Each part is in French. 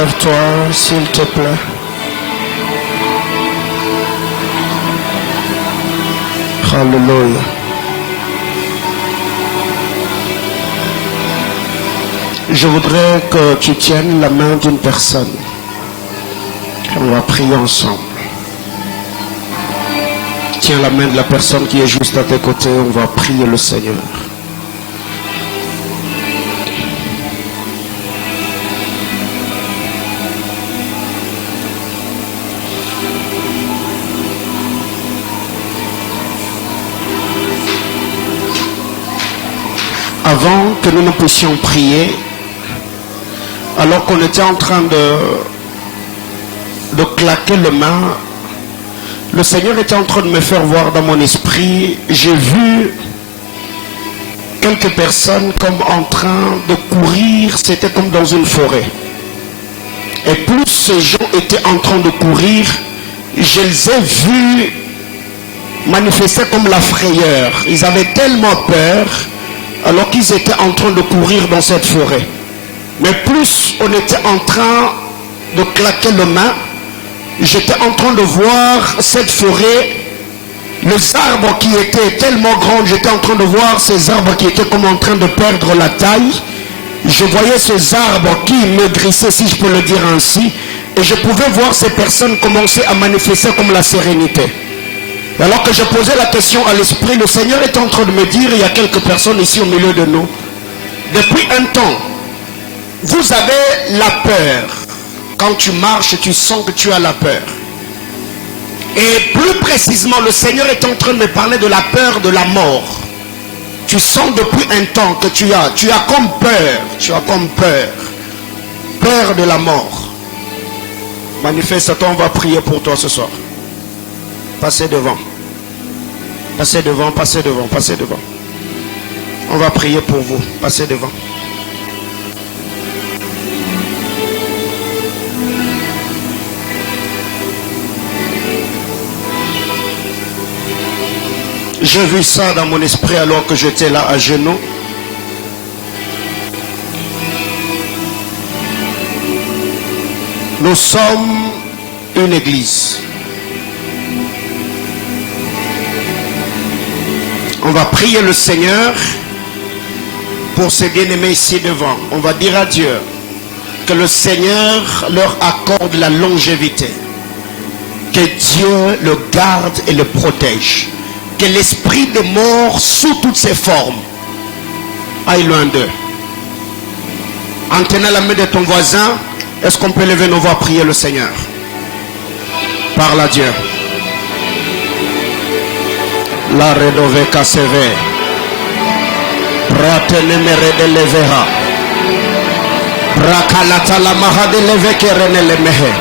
Lève-toi, s'il te plaît. Alléluia. Je voudrais que tu tiennes la main d'une personne. On va prier ensemble. Tiens la main de la personne qui est juste à tes côtés. On va prier le Seigneur. Avant que nous ne puissions prier, alors qu'on était en train de claquer les mains, le Seigneur était en train de me faire voir dans mon esprit, j'ai vu quelques personnes comme en train de courir, c'était comme dans une forêt. Et plus ces gens étaient en train de courir, je les ai vus manifester comme la frayeur. Ils avaient tellement peur alors qu'ils étaient en train de courir dans cette forêt. Mais plus on était en train de claquer les mains, j'étais en train de voir cette forêt, les arbres qui étaient tellement grands, j'étais en train de voir ces arbres qui étaient comme en train de perdre la taille. Je voyais ces arbres qui maigrissaient, si je peux le dire ainsi, et je pouvais voir ces personnes commencer à manifester comme la sérénité. Alors que je posais la question à l'esprit, le Seigneur est en train de me dire, il y a quelques personnes ici au milieu de nous, depuis un temps, vous avez la peur. Quand tu marches, tu sens que tu as la peur. Et plus précisément, le Seigneur est en train de me parler de la peur de la mort. Tu sens depuis un temps que tu as comme peur. Peur de la mort. Manifeste-toi, on va prier pour toi ce soir. Passez devant. Passez devant, passez devant, passez devant. On va prier pour vous. Passez devant. J'ai vu ça dans mon esprit alors que j'étais là à genoux. Nous sommes une église. On va prier le Seigneur pour ses bien-aimés ici devant. On va dire à Dieu que le Seigneur leur accorde la longévité. Que Dieu le garde et le protège. Que l'esprit de mort sous toutes ses formes aille loin d'eux. En tenant la main de ton voisin, est-ce qu'on peut lever nos voix prier le Seigneur? Parle à Dieu. La redoveka seve. Pratenemere de levera. Brakalata la maha de levekere ne lemehe.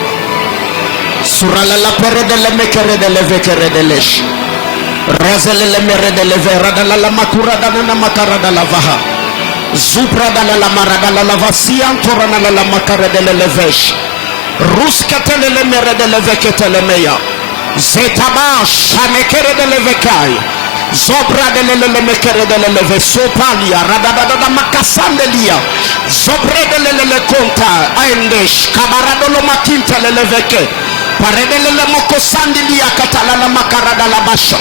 Surala la pere de lemekere de levekere de lesh. Razele le mere de levera da la makura da na makara da la vaha. Zupra da la mara da la vasia antorana la makara de levesh. Ruskatele le mere de levekete le meya. Zetaba shamekere de levekai. Zobra de le mekere de leve sopalia radada da makasandelia. Zobre de le conta aindesh kabarado lo makinta le leveke. Paredele le mokosandilia katala la makara da la basha.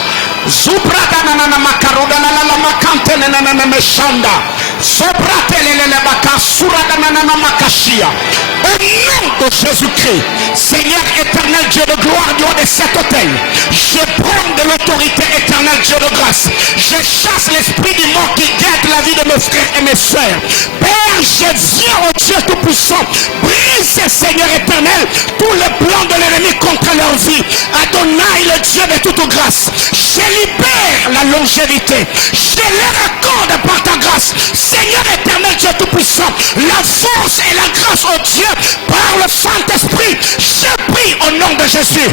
Zubrada na makaroda la makante na meshanda. Zobratele le bakasura na makashia. Au nom de Jésus-Christ, Seigneur éternel Dieu de gloire, Dieu de cet hôtel, je prends de l'autorité éternelle Dieu de grâce. Je chasse l'esprit du mort qui guette la vie de mes frères et mes soeurs. Père, je viens au Dieu tout-puissant. Brise, Seigneur éternel, tous les plans de l'ennemi contre leur vie. Adonai, le Dieu de toute grâce. Je libère la longévité. Je les raccorde par ta grâce. Seigneur éternel, Dieu tout-puissant, la force et la grâce au Dieu par le Saint-Esprit. Je prie au nom de Jésus.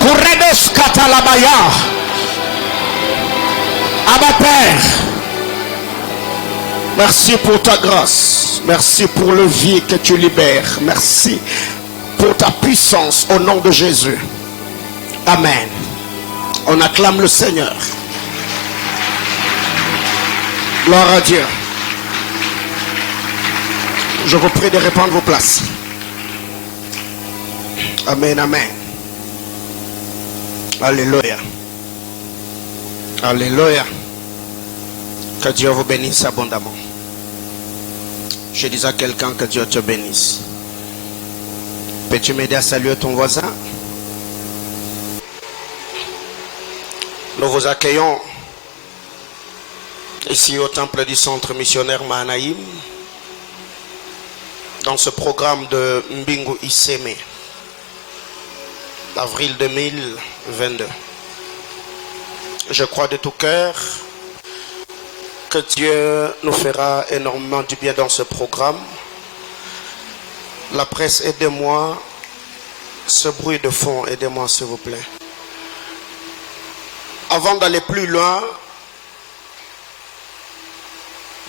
Kuredes katalabaya. Abba Père, merci pour ta grâce. Merci pour le vie que tu libères. Merci pour ta puissance au nom de Jésus. Amen. On acclame le Seigneur. Gloire à Dieu. Je vous prie de répandre vos places. Amen, amen. Alléluia. Alléluia. Que Dieu vous bénisse abondamment. Je dis à quelqu'un que Dieu te bénisse. Peux-tu m'aider à saluer ton voisin? Nous vous accueillons ici au temple du centre missionnaire Mahanaïm dans ce programme de Mbingu Iseme d'avril 2022. Je crois de tout cœur que Dieu nous fera énormément du bien dans ce programme. La presse, aidez-moi. Ce bruit de fond, aidez-moi s'il vous plaît. Avant d'aller plus loin,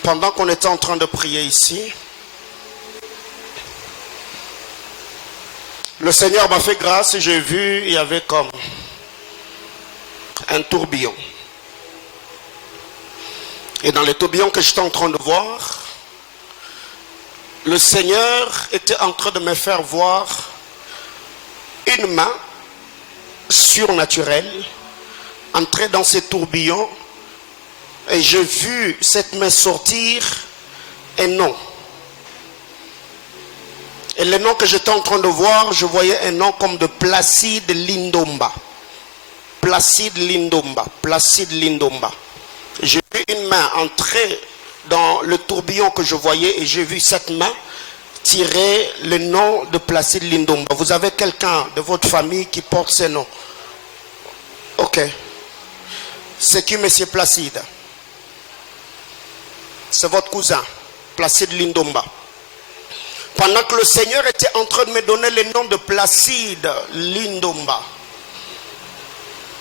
pendant qu'on était en train de prier ici, le Seigneur m'a fait grâce et j'ai vu, il y avait comme un tourbillon. Et dans les tourbillons que j'étais en train de voir, le Seigneur était en train de me faire voir une main surnaturelle entrer dans ces tourbillons. Et j'ai vu cette main sortir un nom. Et le nom que j'étais en train de voir, je voyais un nom comme de Placide Lindomba. Placide Lindomba. Placide Lindomba. J'ai vu une main entrer dans le tourbillon que je voyais et j'ai vu cette main tirer le nom de Placide Lindomba. Vous avez quelqu'un de votre famille qui porte ce nom? Ok. C'est qui, monsieur Placide? C'est votre cousin, Placide Lindomba. Pendant que le Seigneur était en train de me donner le nom de Placide Lindomba,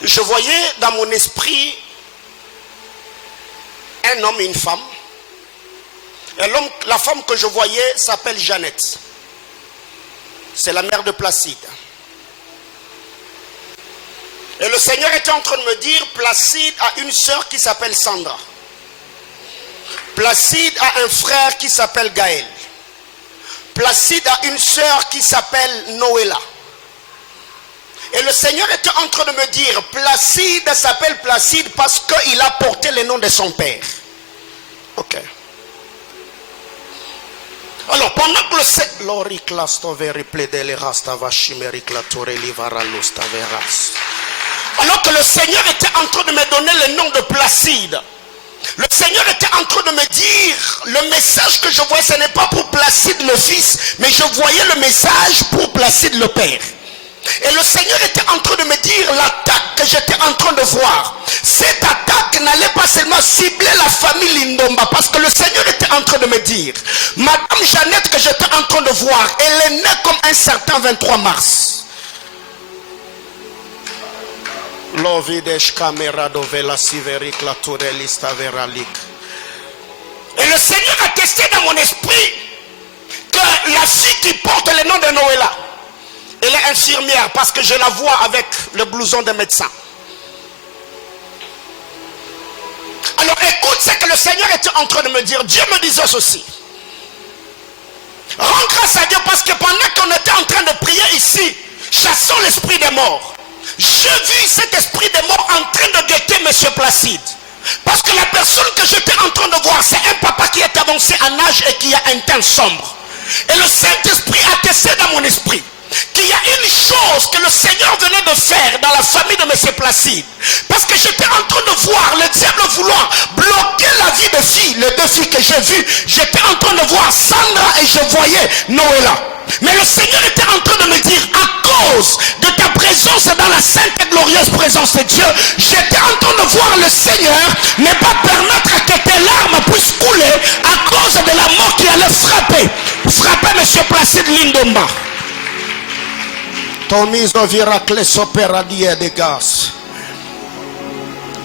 je voyais dans mon esprit un homme et une femme. Et la femme que je voyais s'appelle Jeannette. C'est la mère de Placide. Et le Seigneur était en train de me dire, Placide a une sœur qui s'appelle Sandra. Placide a un frère qui s'appelle Gaël. Placide a une sœur qui s'appelle Noëlla. Et le Seigneur était en train de me dire, Placide s'appelle Placide parce qu'il a porté le nom de son père. Ok. Alors pendant que le Seigneur... Alors que le Seigneur était en train de me donner le nom de Placide, le Seigneur était en train de me dire, le message que je voyais, ce n'est pas pour Placide le fils, mais je voyais le message pour Placide le père. Et le Seigneur était en train de me dire, l'attaque que j'étais en train de voir, cette attaque n'allait pas seulement cibler la famille Lindomba, parce que le Seigneur était en train de me dire, Madame Jeannette que j'étais en train de voir, elle est née comme un certain 23 mars. Et le Seigneur a testé dans mon esprit que la fille qui porte le nom de Noëlla, elle est infirmière parce que je la vois avec le blouson de médecin. Alors écoute ce que le Seigneur était en train de me dire. Dieu me disait ceci. Rends grâce à Dieu parce que pendant qu'on était en train de prier ici, chassons l'esprit des morts. J'ai vu cet esprit des morts en train de guetter M. Placide. Parce que la personne que j'étais en train de voir, c'est un papa qui est avancé en âge et qui a un teint sombre. Et le Saint-Esprit a testé dans mon esprit qu'il y a une chose que le Seigneur venait de faire dans la famille de M. Placide. Parce que j'étais en train de voir le diable vouloir bloquer la vie de filles. Les deux filles que j'ai vues, j'étais en train de voir Sandra et je voyais Noëlla. Mais le Seigneur était en train de me dire, à cause de ta présence dans la sainte et glorieuse présence de Dieu, j'étais en train de voir le Seigneur ne pas permettre que tes larmes puissent couler à cause de la mort qui allait frapper M. Placide Lindomba.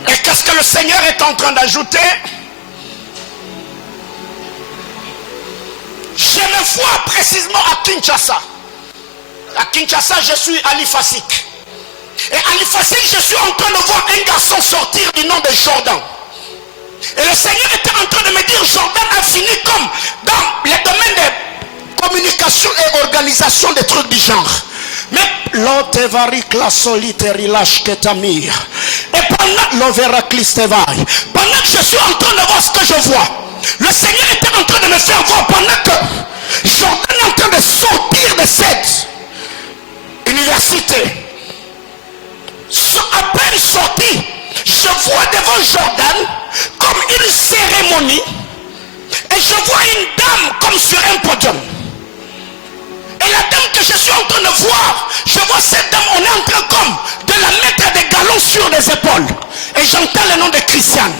Et qu'est-ce que le Seigneur est en train d'ajouter? Je me vois précisément à Kinshasa. À Kinshasa, je suis à l'Ifasik. Et à l'Ifasik, je suis en train de voir un garçon sortir du nom de Jordan. Et le Seigneur était en train de me dire, Jordan a fini comme dans les domaines de communication et organisation des trucs du genre. Mais l'otevarik la solitaire lâche que ta mire. Et pendant l'overaclistevai, pendant que je suis en train de voir ce que je vois, le Seigneur était en train de me faire voir pendant que Jordan est en train de sortir de cette université. À peine sorti, je vois devant Jordan comme une cérémonie et je vois une dame comme sur un podium. Et la dame que je suis en train de voir, je vois cette dame, on est en train comme de la mettre des galons sur les épaules. Et j'entends le nom de Christiane.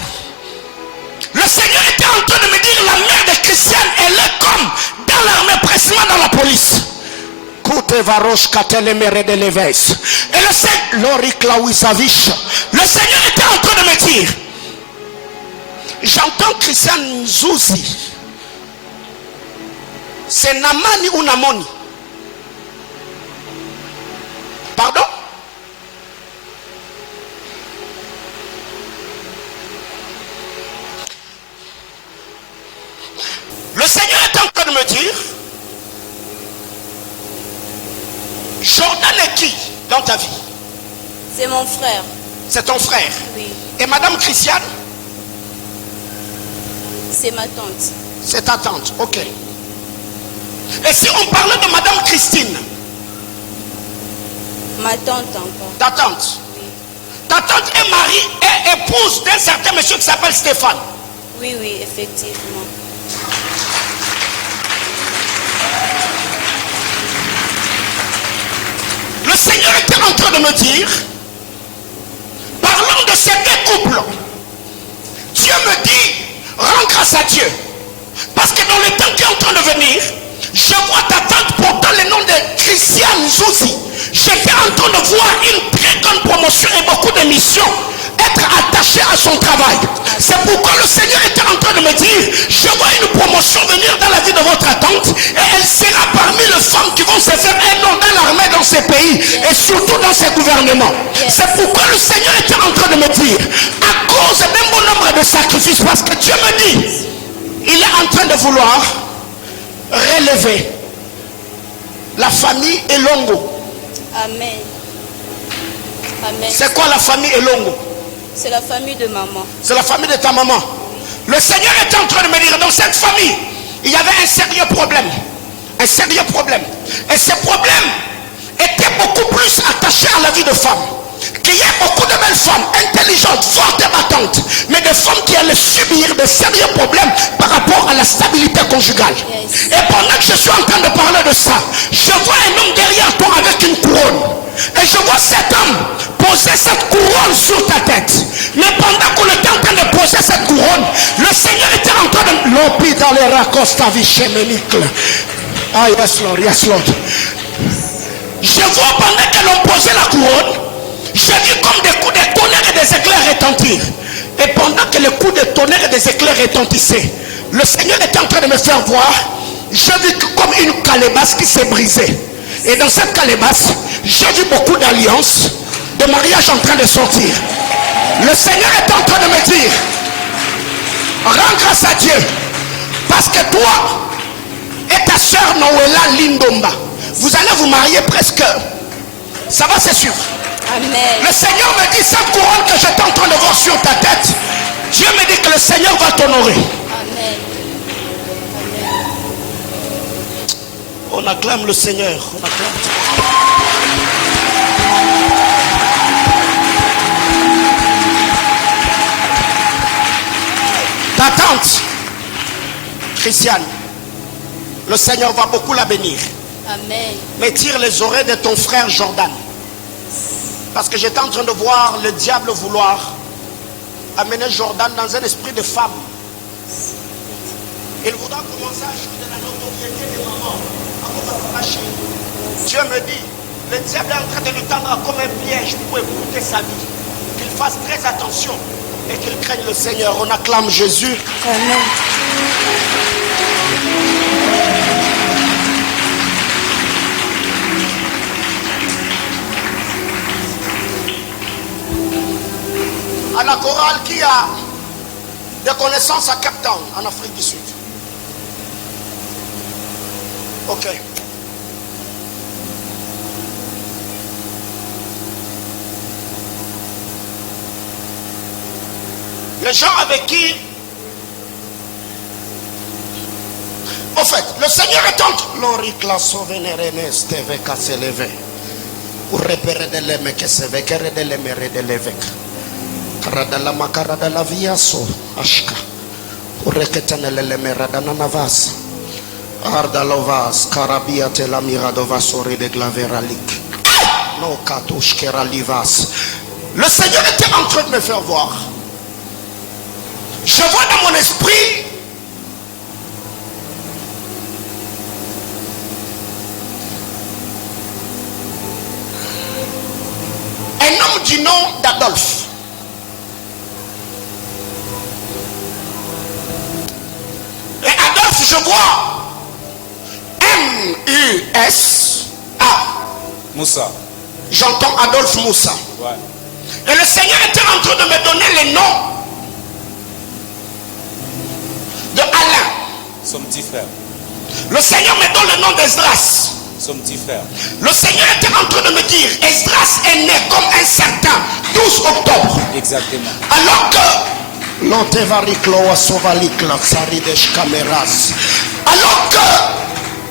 Le Seigneur était en train de me dire, la mère de Christiane, elle est comme dans l'armée, précisément dans la police. Et le Seigneur était en train de me dire, j'entends Christiane Zouzi. C'est Namani ou Namoni? Pardon? Le Seigneur est en train de me dire, Jordan est qui dans ta vie? C'est mon frère. C'est ton frère? Oui. Et Madame Christiane? C'est ma tante. C'est ta tante, ok. Et si on parlait de Madame Christine? Ma tante encore. Ta tante? Oui. Ta tante est mariée et épouse d'un certain monsieur qui s'appelle Stéphane? Oui, oui, effectivement. Le Seigneur était en train de me dire, parlant de ces deux couples, Dieu me dit, rends grâce à Dieu. Parce que dans le temps qui est en train de venir, je vois ta tante portant le nom de Christiane Zouzi. J'étais en train de voir une très grande promotion et beaucoup de missions être attachées à son travail. C'est pourquoi le Seigneur était en train de me dire, je vois une promotion venir dans la vie de votre tante et elle sera parmi les femmes qui vont se faire un nom dans l'armée dans ces pays et surtout dans ces gouvernements. C'est pourquoi le Seigneur était en train de me dire, à cause d'un bon nombre de sacrifices, parce que Dieu me dit, il est en train de vouloir relever la famille Elongo. Amen. Amen. C'est quoi la famille Elongo? C'est la famille de maman. C'est la famille de ta maman. Le Seigneur était en train de me dire, dans cette famille, il y avait un sérieux problème. Un sérieux problème. Et ce problème était beaucoup plus attaché à la vie de femme. Qu'il y ait beaucoup de belles femmes, intelligentes, fortes et battantes, mais des femmes qui allaient subir de sérieux problèmes par rapport à la stabilité conjugale. Yes. Et pendant que je suis en train de parler de ça, je vois un homme derrière toi avec une couronne. Et je vois cet homme poser cette couronne sur ta tête. Mais pendant qu'on était en train de poser cette couronne, le Seigneur était en train de l'hôpital les racosta vichéménicle. Ah yes Lord, yes Lord. Je vois pendant que l'on posait la couronne, j'ai vu comme des coups de tonnerre et des éclairs retentir. Et pendant que les coups de tonnerre et des éclairs retentissaient, le Seigneur était en train de me faire voir, j'ai vu comme une calebasse qui s'est brisée. Et dans cette calebasse, j'ai vu beaucoup d'alliances, de mariages en train de sortir. Le Seigneur est en train de me dire, rends grâce à Dieu, parce que toi et ta soeur Noëlla Lindomba, vous allez vous marier presque. Ça va, c'est sûr. Amen. Le Seigneur me dit, cette couronne que j'étais en train de voir sur ta tête, Dieu me dit que le Seigneur va t'honorer. Amen. On acclame le Seigneur. On acclame Dieu. Ta tante, Christiane, le Seigneur va beaucoup la bénir. Amen. Mais tire les oreilles de ton frère Jordan. Parce que j'étais en train de voir le diable vouloir amener Jordan dans un esprit de femme. Il voudra commencer à jouer de la notoriété des mamans. Dieu me dit, le diable est en train de lui tendre comme un piège pour écouter sa vie. Qu'il fasse très attention et qu'il craigne le Seigneur. On acclame Jésus. Amen. À la chorale qui a des connaissances à Cape Town, en Afrique du Sud. Ok. Les gens avec qui... En fait, le Seigneur est entre... L'oricla sovenerene steve casse leve. Ou repere de l'eme que se vekere de l'emere de l'evêque. Karadala makaradala viaso ashka. Ou reketene l'emere dananavas. Ardalovas karabiate la miradovas ori de glaveralik. No katouche keralivas. Le Seigneur était en train de me faire voir. Je vois dans mon esprit un homme du nom d'Adolphe. Et Adolphe, je vois M-U-S-A. Moussa. J'entends Adolphe Moussa. Ouais. Et le Seigneur était en train de me donner les noms de Alain. Son petit frère. Le Seigneur me donne le nom d'Esdras. Son petit frère. Le Seigneur était en train de me dire, Esdras est né comme un certain 12 octobre. Exactement. Alors que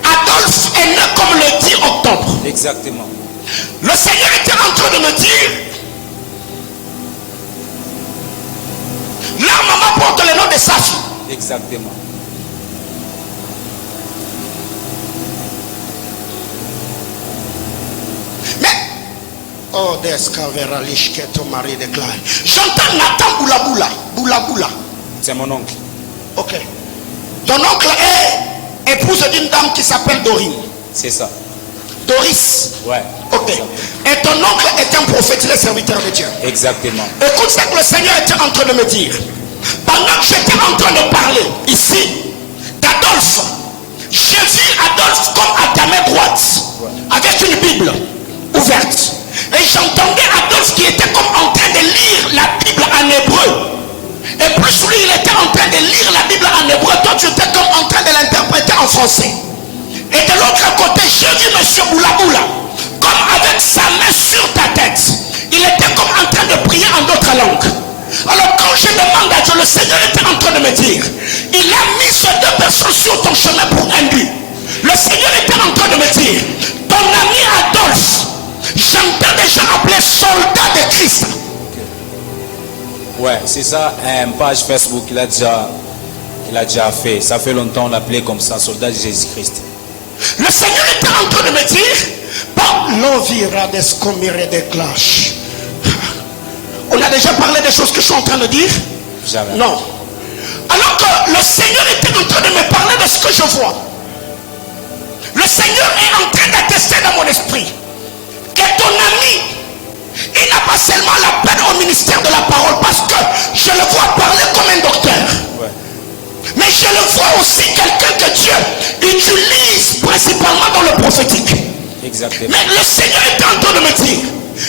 Adolphe est né comme le 10 octobre. Exactement. Le Seigneur était en train de me dire, leur maman porte le nom de sa fille. Exactement. Mais, oh, j'entends Nathan Boulaboula. Boulaboula. C'est mon oncle. Ok. Ton oncle est épouse d'une dame qui s'appelle Dorine. C'est ça. Doris. Ouais. Ok. Et ton oncle est un prophète, il est serviteur de Dieu. Exactement. Écoute ce que le Seigneur était en train de me dire. Pendant que j'étais en train de parler ici d'Adolphe, j'ai vu Adolphe comme à ta main droite, avec une Bible ouverte. Et j'entendais Adolphe qui était comme en train de lire la Bible en hébreu. Et plus lui, il était en train de lire la Bible en hébreu, toi tu étais comme en train de l'interpréter en français. Et de l'autre côté, j'ai vu M. Boulaboula, comme avec sa main sur ta tête. Il était comme en train de prier en d'autres langues. Alors quand je demande à Dieu, le Seigneur était en train de me dire, il a mis ces deux personnes sur ton chemin pour un but. Le Seigneur était en train de me dire, ton ami Adolphe, j'entends déjà appeler soldat de Christ. Ouais, c'est ça, une page Facebook qu'il a déjà fait. Ça fait longtemps on l'appelait comme ça, soldat de Jésus-Christ. Le Seigneur était en train de me dire, bon, l'envira d'escomire des clashes. On a déjà parlé des choses que je suis en train de dire? Jamais. Non. Alors que le Seigneur était en train de me parler de ce que je vois. Le Seigneur est en train d'attester dans mon esprit que ton ami, il n'a pas seulement la peine au ministère de la parole, parce que je le vois parler comme un docteur. Ouais. Mais je le vois aussi quelqu'un que Dieu utilise principalement dans le prophétique. Exactement. Mais le Seigneur est en train de me dire,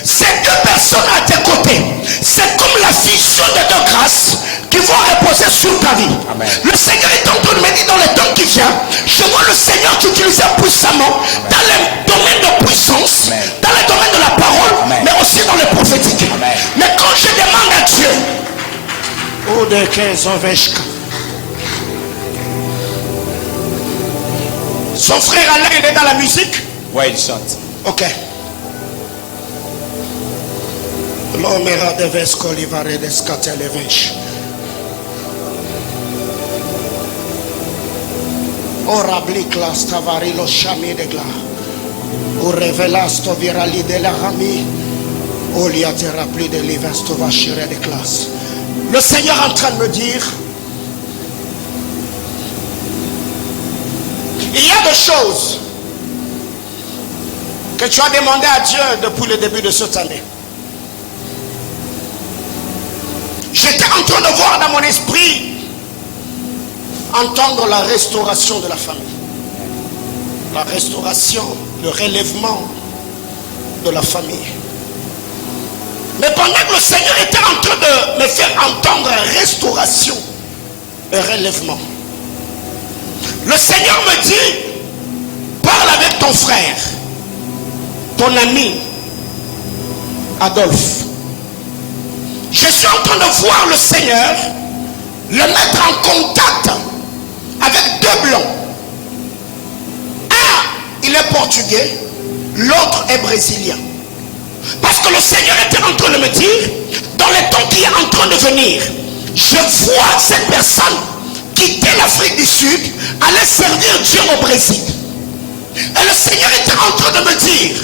ces deux personnes à tes côtés, c'est comme la fusion de deux grâces qui vont reposer sur ta vie. Amen. Le Seigneur est en train de me dire, dans le temps qui vient, je vois le Seigneur t'utiliser puissamment dans les domaines de puissance, Amen. dans les domaines de la parole, Amen. mais aussi dans le prophétique. Amen. Mais quand je demande à Dieu, oh de 15 oveshka, son frère Alain, il est dans la musique. Ouais, il chante. Ok. L'omera de vesco livare de scatelevench. Ora bliclas tavari lo chami de gla. O revelasto virali de la rami. Olia terapli de livesto vachire de classe. Le Seigneur est en train de me dire, il y a des choses que tu as demandé à Dieu depuis le début de cette année. J'étais en train de voir dans mon esprit, entendre la restauration de la famille. La restauration, le relèvement de la famille. Mais pendant que le Seigneur était en train de me faire entendre restauration et relèvement, le Seigneur me dit, parle avec ton frère, ton ami, Adolphe. Je suis en train de voir le Seigneur le mettre en contact avec deux blancs. Un, il est portugais, l'autre est brésilien. Parce que le Seigneur était en train de me dire, dans les temps qui est en train de venir, je vois cette personne quitter l'Afrique du Sud, aller servir Dieu au Brésil. Et le Seigneur était en train de me dire,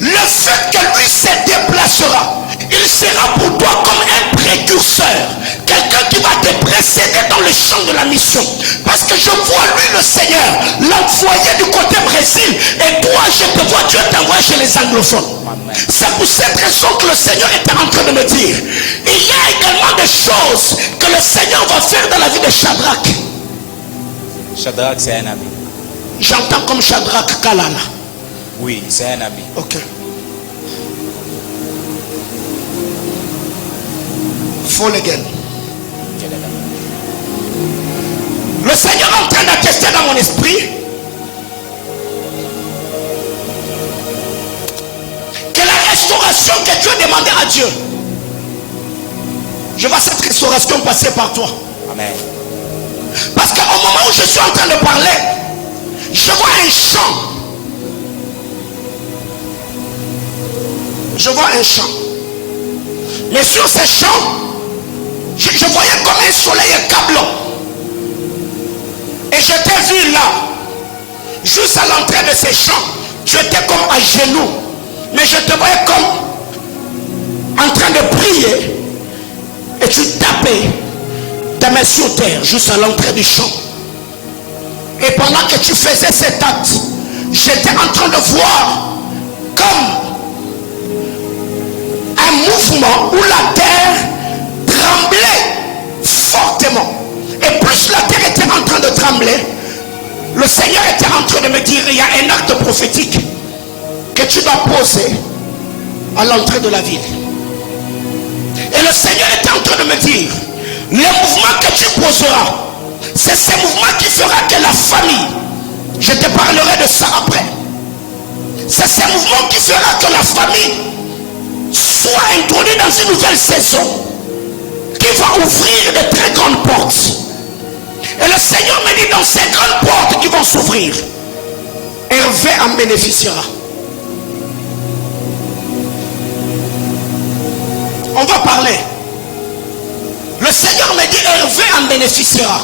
le fait que lui se déplacera, il sera pour toi comme un précurseur, quelqu'un qui va te précéder dans le champ de la mission. Parce que je vois lui, le Seigneur, l'envoyer du côté Brésil, et toi je te vois, Dieu t'envoie chez les anglophones. C'est pour cette raison que le Seigneur était en train de me dire, il y a également des choses que le Seigneur va faire dans la vie de Shadrach. Shadrach, c'est un ami. J'entends comme Shadrach Kalala. Oui, c'est un ami. Ok. Fall again. Le Seigneur est en train d'attester dans mon esprit que la restauration que Dieu demandait à Dieu, je vois cette restauration passer par toi. Amen. Parce qu'au moment où je suis en train de parler, je vois un champ. Je vois un champ. Mais sur ce champ, je voyais comme un soleil accablant. Et je t'ai vu là, juste à l'entrée de ces champs, tu étais comme à genoux. Mais je te voyais comme en train de prier. Et tu tapais ta main sur terre, juste à l'entrée du champ. Et pendant que tu faisais cet acte, j'étais en train de voir comme un mouvement où la terre tremblait fortement. Et plus la terre était en train de trembler, le Seigneur était en train de me dire, il y a un acte prophétique que tu dois poser à l'entrée de la ville. Et le Seigneur était en train de me dire, les mouvements que tu poseras, c'est ce mouvement qui fera que la famille, je te parlerai de ça après, c'est ce mouvement qui fera que la famille soit introduite dans une nouvelle saison qui va ouvrir de très grandes portes. Et le Seigneur me dit, dans ces grandes portes qui vont s'ouvrir, Hervé en bénéficiera. On va parler. Le Seigneur me dit, Hervé en bénéficiera.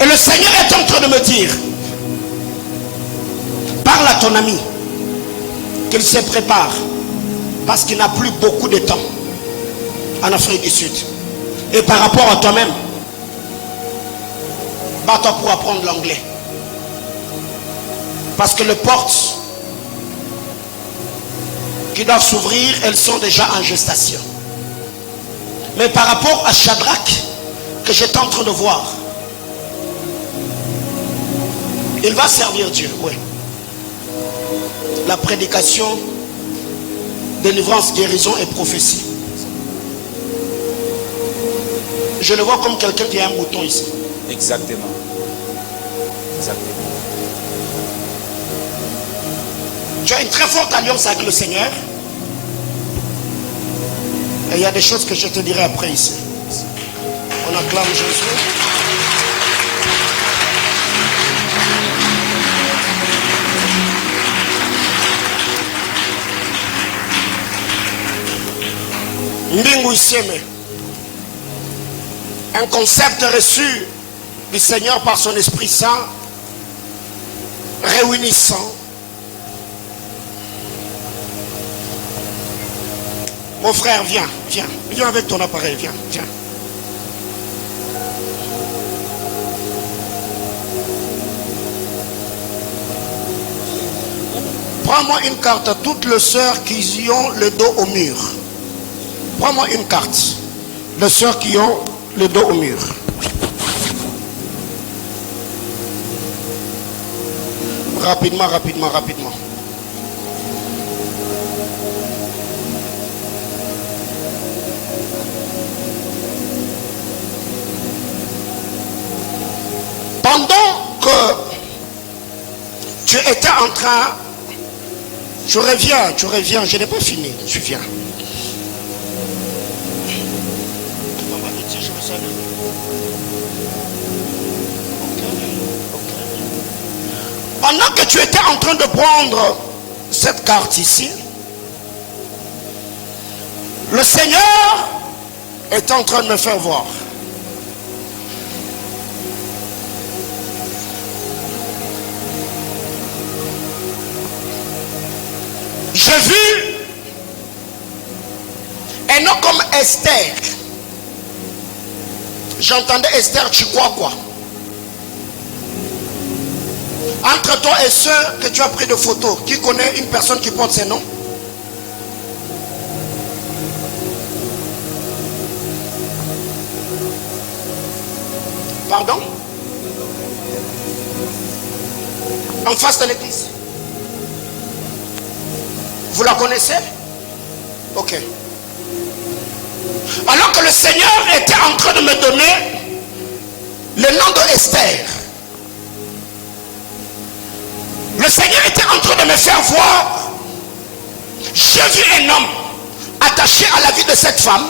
Et le Seigneur est en train de me dire, parle à ton ami qu'il se prépare, parce qu'il n'a plus beaucoup de temps en Afrique du Sud. Et par rapport à toi-même, bats-toi pour apprendre l'anglais. Parce que les portes qui doivent s'ouvrir, elles sont déjà en gestation. Mais par rapport à Shadrach, que j'étais en train de voir, il va servir Dieu, oui. La prédication, délivrance, guérison et prophétie. Je le vois comme quelqu'un qui a un bouton ici. Exactement. Exactement. Tu as une très forte alliance avec le Seigneur. Et il y a des choses que je te dirai après ici. On acclame Jésus. Mbingu Isieme. Un concept reçu du Seigneur par son Esprit Saint, réunissant. Mon frère, viens, viens, viens avec ton appareil, viens, viens. Prends-moi une carte à toutes les sœurs qui ont le dos au mur. Prends-moi une carte. Les sœurs qui ont le dos au mur. Rapidement, rapidement, rapidement. Pendant que tu étais en train, tu reviens, je n'ai pas fini, tu viens. Maman, je veux saluer. Pendant que tu étais en train de prendre cette carte ici, le Seigneur est en train de me faire voir. J'ai vu un homme comme Esther. J'entendais Esther, tu crois quoi? Entre toi et ceux que tu as pris de photos, qui connaît une personne qui porte ces noms? Pardon? En face de l'église. Vous la connaissez? Ok. Alors que le Seigneur était en train de me donner le nom de Esther, le Seigneur était en train de me faire voir. J'ai vu un homme attaché à la vie de cette femme.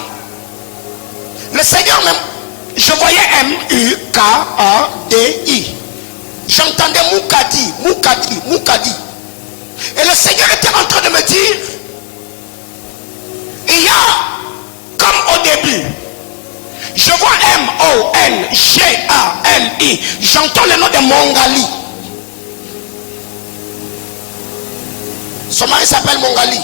Le Seigneur même, je voyais M-U-K-A-D-I. J'entendais Moukadi, Moukadi, Moukadi. Et le Seigneur était en train de me dire, il y a, comme au début, je vois M-O-N-G-A-L-I. J'entends le nom de Mongali. Son mari s'appelle Mongali.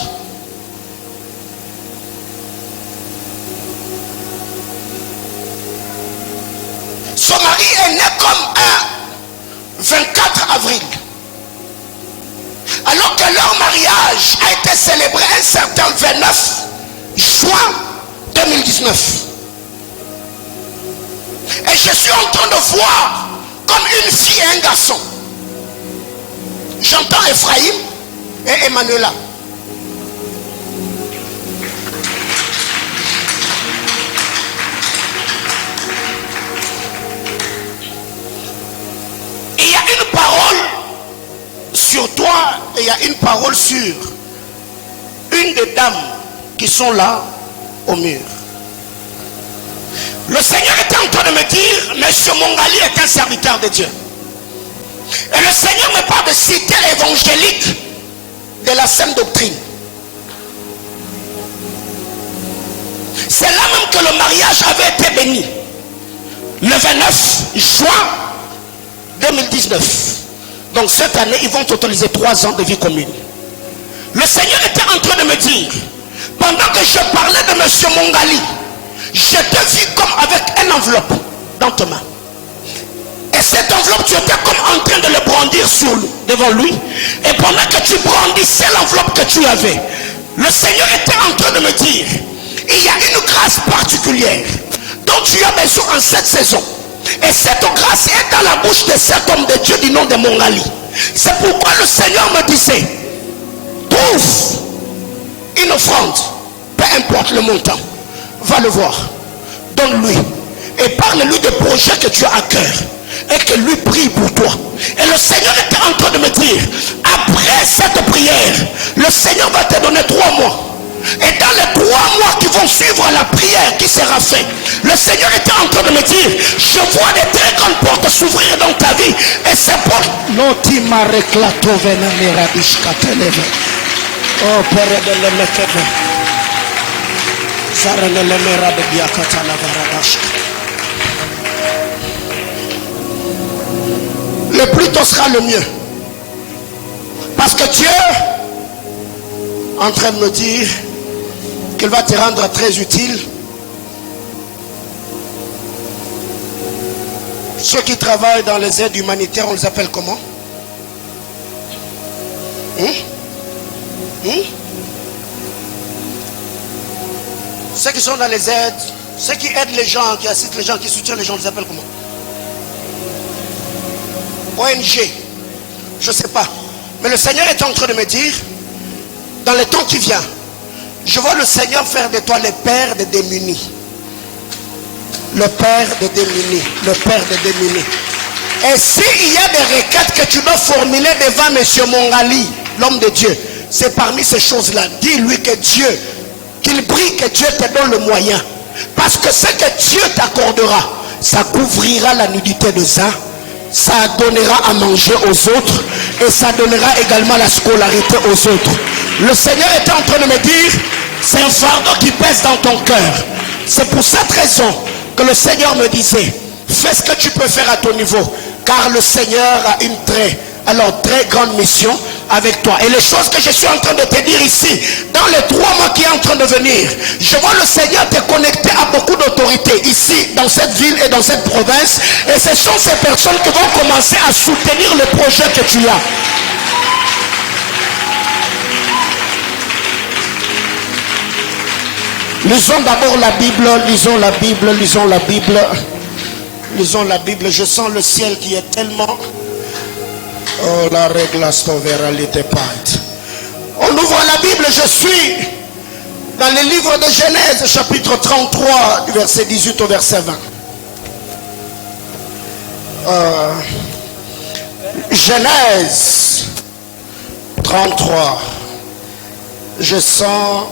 Son mari est né comme un 24 avril. Alors que leur mariage a été célébré un certain 29 juin 2019. Et je suis en train de voir comme une fille et un garçon. J'entends Ephraïm et Emmanuela. Il y a une parole sur toi et il y a une parole sur une des dames qui sont là au mur. Le Seigneur était en train de me dire, Monsieur Mongali est un serviteur de Dieu. Et le Seigneur me parle de cité évangélique de la saine doctrine. C'est là même que le mariage avait été béni. Le 29 juin 2019. Donc cette année, ils vont totaliser 3 ans de vie commune. Le Seigneur était en train de me dire, pendant que je parlais de Monsieur Mongali, je te vis comme avec une enveloppe dans ta main. Et cette enveloppe, tu étais comme en train de le brandir devant lui. Et pendant que tu brandissais l'enveloppe que tu avais, le Seigneur était en train de me dire, il y a une grâce particulière dont tu as besoin en cette saison. Et cette grâce est dans la bouche de cet homme de Dieu du nom de Mongali. C'est pourquoi le Seigneur me disait, trouve une offrande, peu importe le montant, va le voir, donne-lui et parle-lui des projets que tu as à cœur et que lui prie pour toi. Et le Seigneur était en train de me dire, après cette prière, le Seigneur va te donner 3 mois. Et dans les 3 mois qui vont suivre la prière qui sera faite, le Seigneur était en train de me dire, je vois des très grandes portes s'ouvrir dans ta vie. Et ces portes... Oh, Père de l'Emekebe. Le plus tôt sera le mieux. Parce que Dieu est en train de me dire qu'il va te rendre très utile. Ceux qui travaillent dans les aides humanitaires, on les appelle comment? Ceux qui sont dans les aides, ceux qui aident les gens, qui assistent les gens, qui soutiennent les gens, on les appelle comment? ONG. Je ne sais pas. Mais le Seigneur est en train de me dire, dans le temps qui vient, je vois le Seigneur faire de toi le père des démunis. Le père des démunis. Le père des démunis. Et s'il y a des requêtes que tu dois formuler devant M. Mongali, l'homme de Dieu, c'est parmi ces choses-là. Dis-lui que Dieu, qu'il prie que Dieu te donne le moyen. Parce que ce que Dieu t'accordera, ça couvrira la nudité de ça, ça donnera à manger aux autres et ça donnera également la scolarité aux autres. Le Seigneur était en train de me dire, c'est un fardeau qui pèse dans ton cœur. C'est pour cette raison que le Seigneur me disait, fais ce que tu peux faire à ton niveau, car le Seigneur a une très grande mission avec toi. Et les choses que je suis en train de te dire ici, dans les 3 mois qui est en train de venir, je vois le Seigneur te connecter à beaucoup d'autorités ici, dans cette ville et dans cette province. Et ce sont ces personnes qui vont commencer à soutenir le projet que tu as. Lisons d'abord la Bible, lisons la Bible, lisons la Bible. Lisons la Bible. Je sens le ciel qui est tellement... Oh, la règle stoveralité part. On ouvre la Bible, je suis dans le livre de Genèse, chapitre 33, du verset 18 au verset 20. Genèse 33. Je sens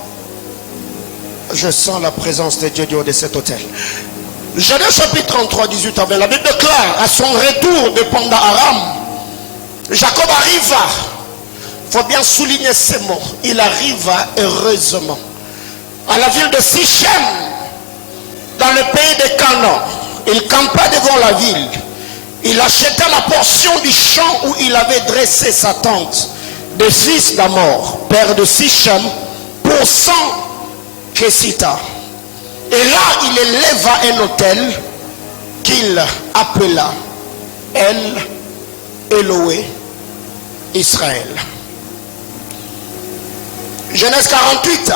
la présence de Dieu du haut de cet hôtel. Genèse chapitre 33, 18 à 20. La Bible déclare, à son retour de Pandan-Aram, Jacob arriva, il faut bien souligner ces mots, il arriva heureusement à la ville de Sichem, dans le pays de Canaan. Il campa devant la ville. Il acheta la portion du champ où il avait dressé sa tente des fils d'Amor, père de Sichem, pour 100 Kessita. Et là, il éleva un autel qu'il appela El Eloé Israël. Genèse 48.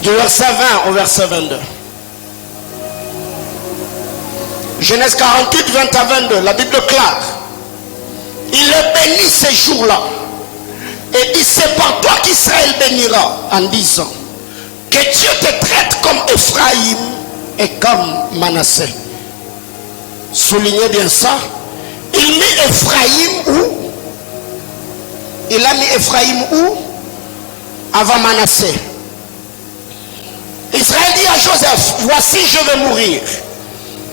Du verset 20 au verset 22. Genèse 48, 20 à 22. La Bible déclare, il le bénit ces jours-là. Et dit, c'est par toi qu'Israël bénira, en disant que Dieu te traite comme Ephraïm et comme Manassé. Soulignez bien ça. Il mit Ephraïm où? Il a mis Ephraïm où? Avant Manassé. Israël dit à Joseph, voici je vais mourir,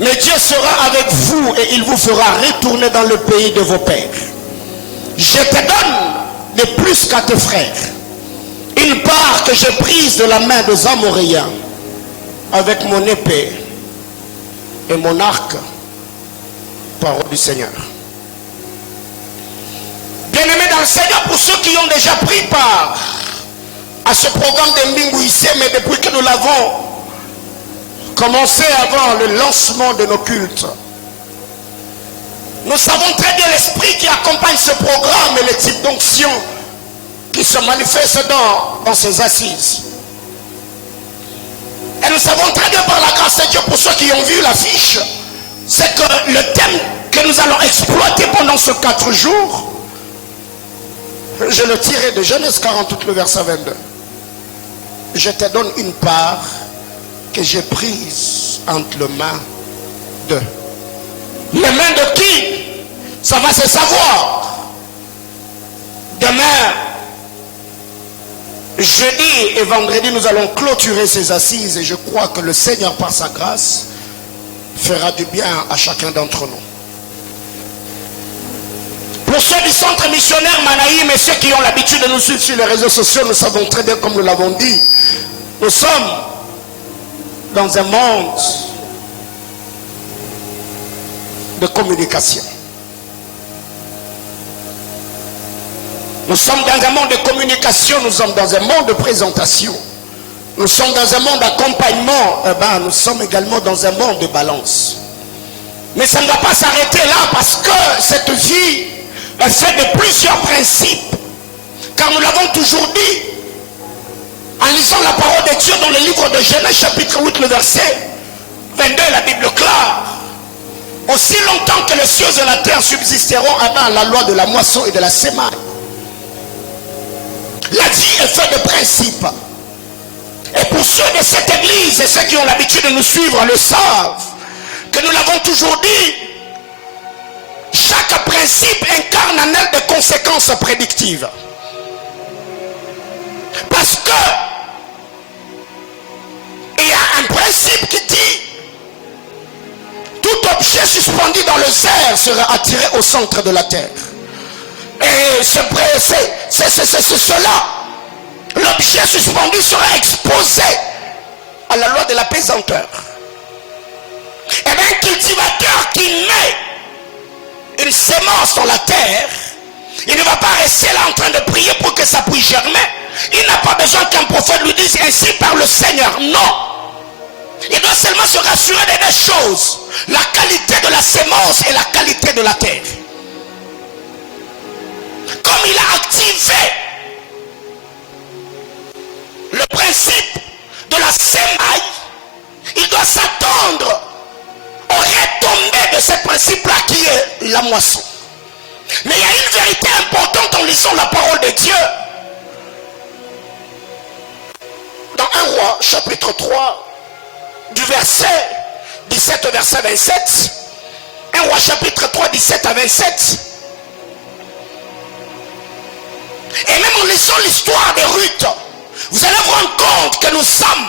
mais Dieu sera avec vous et il vous fera retourner dans le pays de vos pères. Je te donne de plus qu'à tes frères une part que j'ai prise de la main des Amoréens avec mon épée et mon arc. Parole du Seigneur. Bien-aimés dans le Seigneur, pour ceux qui ont déjà pris part à ce programme de Mbingouissé, mais depuis que nous l'avons commencé avant le lancement de nos cultes, nous savons très bien l'esprit qui accompagne ce programme et le type d'onction qui se manifeste dans ces assises. Et nous savons très bien par la grâce de Dieu, pour ceux qui ont vu l'affiche, c'est que le thème que nous allons exploiter pendant ces 4 jours, je le tirerai de Genèse 48, le verset 22. Je te donne une part que j'ai prise entre les mains de. Les mains de qui? Ça va se savoir. Demain, jeudi et vendredi, nous allons clôturer ces assises et je crois que le Seigneur, par sa grâce, fera du bien à chacun d'entre nous. Pour ceux du centre missionnaire Manaïm et ceux qui ont l'habitude de nous suivre sur les réseaux sociaux, nous savons très bien, comme nous l'avons dit, nous sommes dans un monde de communication. Nous sommes dans un monde de communication, nous sommes dans un monde de présentation. Nous sommes dans un monde d'accompagnement, nous sommes également dans un monde de balance. Mais ça ne va pas s'arrêter là parce que cette vie est faite de plusieurs principes. Car nous l'avons toujours dit, en lisant la parole de Dieu dans le livre de Genèse chapitre 8, le verset 22, la Bible déclare, aussi longtemps que les cieux et la terre subsisteront avant la loi de la moisson et de la semaille. La vie est faite de principes. Et pour ceux de cette église et ceux qui ont l'habitude de nous suivre le savent, que nous l'avons toujours dit, chaque principe principe incarne en elle des conséquences prédictives. Parce que il y a un principe qui dit tout objet suspendu dans les airs sera attiré au centre de la terre. Et c'est cela. L'objet suspendu sera exposé à la loi de la pesanteur. Et bien, un cultivateur qui met une semence dans la terre, il ne va pas rester là en train de prier pour que ça puisse germer. Il n'a pas besoin qu'un prophète lui dise ainsi par le Seigneur. Non. Il doit seulement se rassurer de deux choses. La qualité de la semence et la qualité de la terre. Comme il a activé le principe de la semaille, il doit s'attendre au retombée de ce principe-là qui est la moisson. Mais il y a une vérité importante en lisant la parole de Dieu. Dans 1 Roi, chapitre 3, du verset 17 au verset 27. 1 Roi, chapitre 3, 17 à 27. Et même en lisant l'histoire de Ruth, vous allez vous rendre compte que nous sommes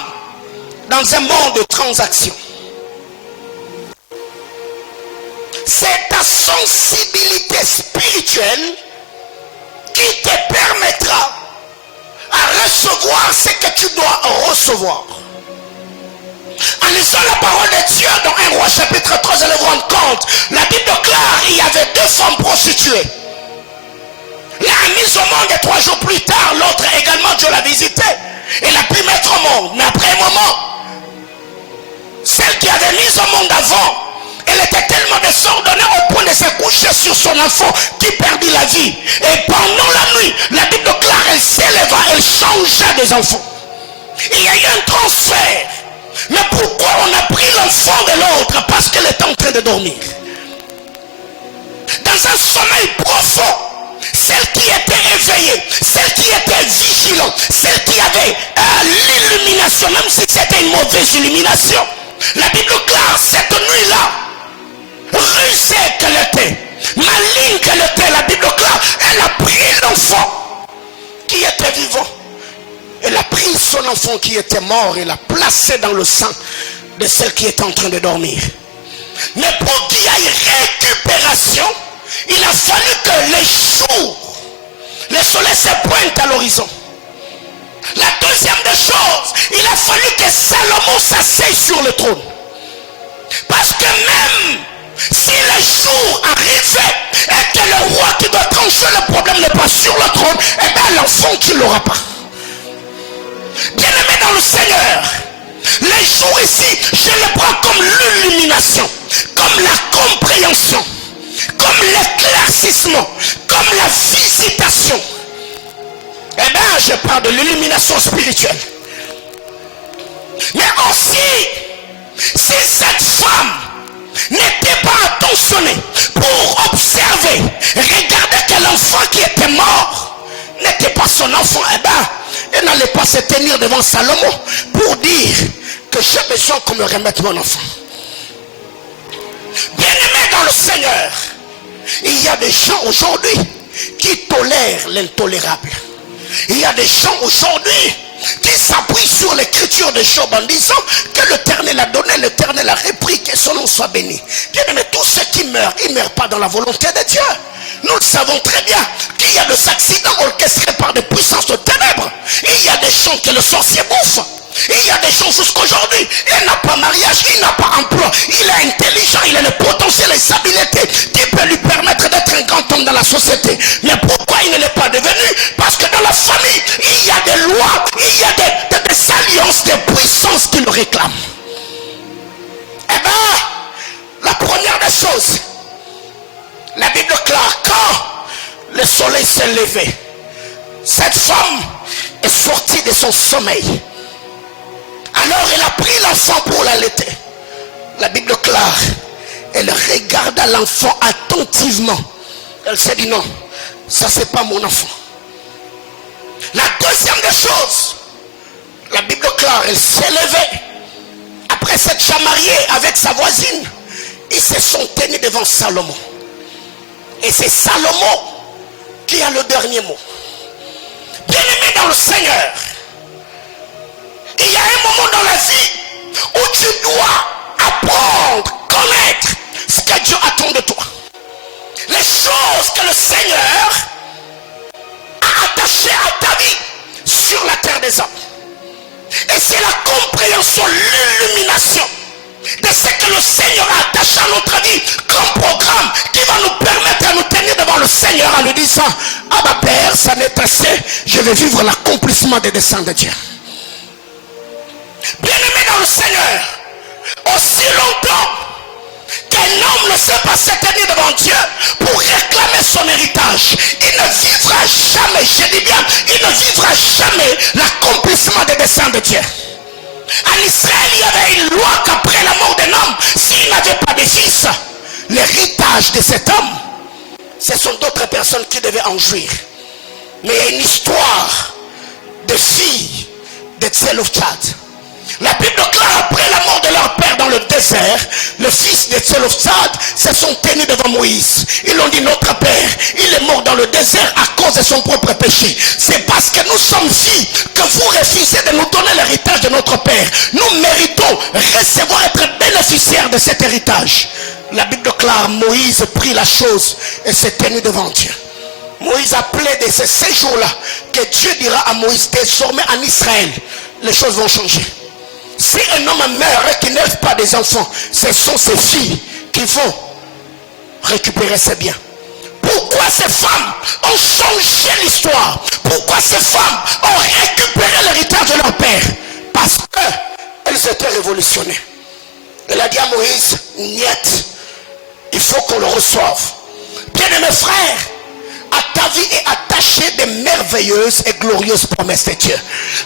dans un monde de transactions. C'est ta sensibilité spirituelle qui te permettra à recevoir ce que tu dois recevoir. En lisant la parole de Dieu dans 1 Roi chapitre 3, vous allez vous rendre compte, la Bible déclare qu'il y avait 2 femmes prostituées. L'un mise au monde et 3 jours plus tard, l'autre également Dieu l'a visité. Et l'a pu mettre au monde. Mais après un moment, celle qui avait mise au monde avant, elle était tellement désordonnée au point de se coucher sur son enfant qui perdit la vie. Et pendant la nuit, la Bible déclare, elle s'éleva, elle changea des enfants. Il y a eu un transfert. Mais pourquoi on a pris l'enfant de l'autre? Parce qu'elle était en train de dormir. Dans un sommeil profond, celle qui était éveillée, celle qui était vigilante, celle qui avait l'illumination, même si c'était une mauvaise illumination, la Bible déclare cette nuit-là, rusée qu'elle était, maligne qu'elle était, la Bible déclare, elle a pris l'enfant qui était vivant. Elle a pris son enfant qui était mort et l'a placé dans le sein de celle qui était en train de dormir. Mais pour qu'il y ait récupération, il a fallu que les jours, le soleil se pointe à l'horizon. La deuxième des choses, il a fallu que Salomon s'asseye sur le trône. Parce que même si les jours arrivaient et que le roi qui doit trancher le problème n'est pas sur le trône, eh bien l'enfant qui ne l'aura pas. Bien-aimé dans le Seigneur, les jours ici, je les prends comme l'illumination, comme la compréhension, comme l'éclaircissement, comme la visitation. Eh bien, je parle de l'illumination spirituelle. Mais aussi, si cette femme n'était pas attentionnée pour observer, regarder que l'enfant qui était mort n'était pas son enfant, eh bien, elle n'allait pas se tenir devant Salomon pour dire que j'ai besoin qu'on me remette mon enfant. Bien-aimé dans le Seigneur, il y a des gens aujourd'hui qui tolèrent l'intolérable. Il y a des gens aujourd'hui qui s'appuient sur l'écriture de Job en disant que l'Éternel a donné, l'Éternel a repris, que son nom soit béni. Bien-aimé, tous ceux qui meurent, ils ne meurent pas dans la volonté de Dieu. Nous le savons très bien qu'il y a des accidents orchestrés par des puissances de ténèbres. Il y a des gens que le sorcier bouffe. Il y a des gens jusqu'aujourd'hui, il n'a pas mariage, il n'a pas emploi, il est intelligent, il a le potentiel et les habiletés qui peut lui permettre d'être un grand homme dans la société. Mais pourquoi il ne l'est pas devenu? Parce que dans la famille, il y a des lois, il y a des alliances, des puissances qui le réclament. Eh bien, la première des choses, la Bible déclare quand le soleil s'est levé, cette femme est sortie de son sommeil. Alors elle a pris l'enfant pour l'allaiter. La Bible déclare, elle regarda l'enfant attentivement. Elle s'est dit non, ça c'est pas mon enfant. La deuxième des choses, la Bible déclare, elle s'est levée. Après s'être mariée avec sa voisine, ils se sont tenus devant Salomon. Et c'est Salomon qui a le dernier mot. Bien-aimé dans le Seigneur, il y a un moment dans la vie où tu dois apprendre, connaître ce que Dieu attend de toi. Les choses que le Seigneur a attachées à ta vie sur la terre des hommes. Et c'est la compréhension, l'illumination de ce que le Seigneur a attaché à notre vie comme programme qui va nous permettre de nous tenir devant le Seigneur en lui disant: ah bah Père, ça n'est assez, je vais vivre l'accomplissement des desseins de Dieu. Bien-aimé dans le Seigneur, aussi longtemps qu'un homme ne sait pas se tenir devant Dieu pour réclamer son héritage, il ne vivra jamais, je dis bien, il ne vivra jamais l'accomplissement des desseins de Dieu. En Israël, il y avait une loi qu'après la mort d'un homme, s'il n'avait pas de fils, l'héritage de cet homme, ce sont d'autres personnes qui devaient en jouir. Mais il y a une histoire de filles de Tselophkhad. La Bible déclare après la mort de leur père dans le désert, le fils de Tselophkhad se sont tenus devant Moïse. Ils ont dit: notre père, il est mort dans le désert à cause de son propre péché. C'est parce que nous sommes filles que vous refusez de nous donner l'héritage de notre père. Nous méritons recevoir, être bénéficiaires de cet héritage. La Bible déclare: Moïse prit la chose et s'est tenu devant Dieu. Moïse a plaidé, c'est ces jours-là que Dieu dira à Moïse: désormais en Israël, les choses vont changer. Si un homme meurt et qu'il n'élève pas des enfants, ce sont ses filles qui vont récupérer ses biens. Pourquoi ces femmes ont changé l'histoire? Pourquoi ces femmes ont récupéré l'héritage de leur père? Parce qu'elles étaient révolutionnées. Elle a dit à Moïse: niet, il faut qu'on le reçoive. Bien-aimés frères, à ta vie est attachée des merveilleuses et glorieuses promesses de Dieu.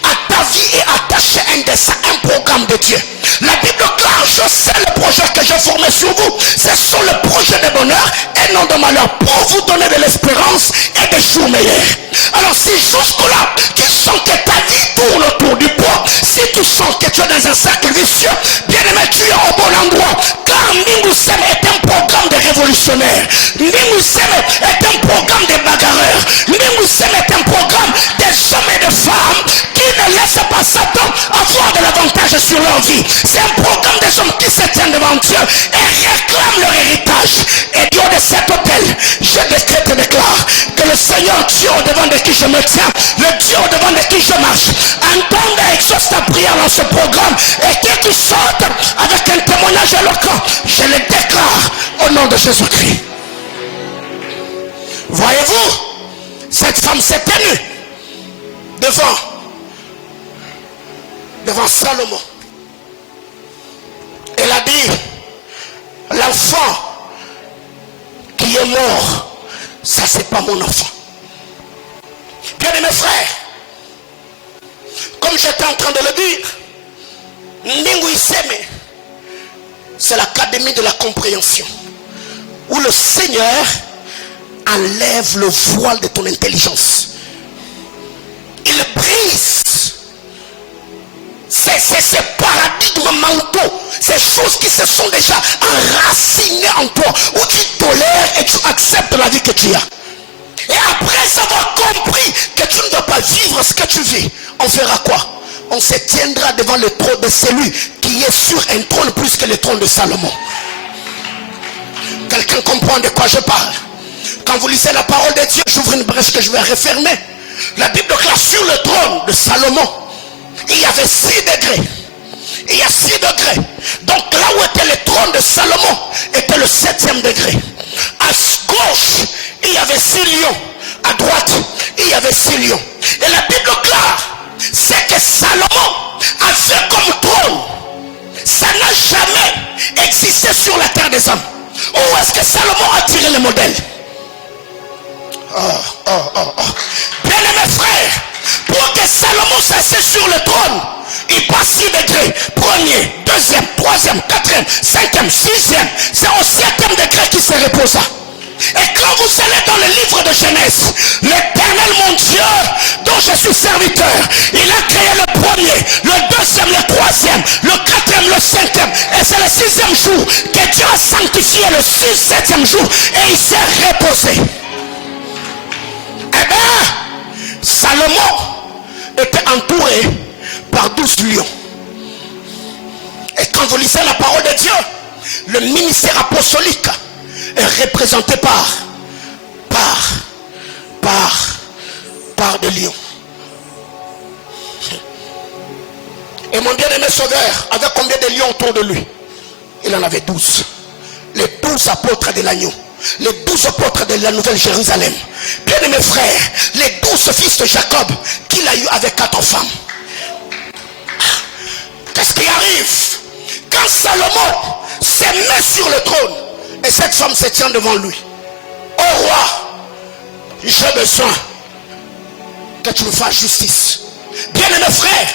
À ta vie est attaché un dessein, un programme de Dieu. La Bible déclare: je sais le projet que j'ai formé sur vous. Ce sont le projet de bonheur et non de malheur, pour vous donner de l'espérance et des jours meilleurs. Alors si jusque-là tu sens que ta vie tourne autour du poids, si tu sens que tu es dans un cercle vicieux, bien aimé, tu es au bon endroit. Car Mingusem est un programme de révolutionnaires. Mingusem est un programme de bagarreurs. Mingusem est un programme des hommes et de femmes qui ne laissent pas Satan avoir de l'avantage sur leur vie. C'est un programme des hommes qui se tiennent devant Dieu et réclament leur héritage. Et Dieu de cet hôtel, je décrète et déclare que le Seigneur, Dieu au devant de qui je me tiens, le Dieu au devant de qui je marche, entende et exauce ta prière dans ce programme, et que tu sortes avec un témoignage éloquent. Je le déclare au nom de Jésus-Christ. Voyez-vous, cette femme s'est tenue devant Salomon. Elle a dit: l'enfant qui est mort, ça c'est pas mon enfant. Bien aimés frères, comme j'étais en train de le dire, Ningu Iseme, c'est l'académie de la compréhension, où le Seigneur enlève le voile de ton intelligence. Il brise ces paradigmes mentaux, ces choses qui se sont déjà enracinées en toi, où tu tolères et tu acceptes la vie que tu as. Et après avoir compris que tu ne dois pas vivre ce que tu vis, on fera quoi? On se tiendra devant le trône de celui qui est sur un trône plus que le trône de Salomon. Quelqu'un comprend de quoi je parle? Quand vous lisez la parole de Dieu, j'ouvre une brèche que je vais refermer. La Bible déclare: sur le trône de Salomon, il y avait 6 degrés. Il y a 6 degrés. Donc là où était le trône de Salomon, était le 7e degré. À gauche, il y avait 6 lions. À droite, il y avait 6 lions. Et la Bible déclare, c'est que Salomon a fait comme trône. Ça n'a jamais existé sur la terre des hommes. Où est-ce que Salomon a tiré le modèle? Bien aimés frères, pour que Salomon s'assied sur le trône, il passe 6 degrés. Premier, deuxième, troisième, quatrième, cinquième, sixième. C'est au 7e degré qu'il se reposa. Et quand vous allez dans le livre de Genèse. L'Éternel, mon Dieu, dont je suis serviteur, il a créé le premier, le deuxième, le troisième, le quatrième, le cinquième. Et c'est le sixième jour que Dieu a sanctifié, le septième jour. Et il s'est reposé. Eh bien, Salomon était entouré par 12 lions. Et quand vous lisez la parole de Dieu, le ministère apostolique est représenté par des lions. Et mon bien-aimé sauveur avait combien de lions autour de lui? Il en avait 12. Les 12 apôtres de l'agneau. Les 12 apôtres de la Nouvelle Jérusalem. Bien-aimés frères, les 12 fils de Jacob qu'il a eu avec 4 femmes. Qu'est-ce qui arrive quand Salomon se met sur le trône et cette femme se tient devant lui? Oh roi, j'ai besoin que tu me fasses justice. Bien-aimés frères,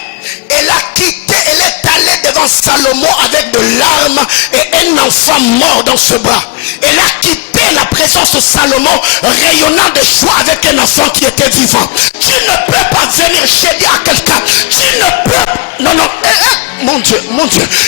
elle a quitté, elle est allée devant Salomon avec de larmes et un enfant mort dans ce bras. Elle a quitté la présence de Salomon rayonnant de joie avec un enfant qui était vivant. Tu ne peux pas venir, j'ai dit à quelqu'un, tu ne peux, non, mon Dieu,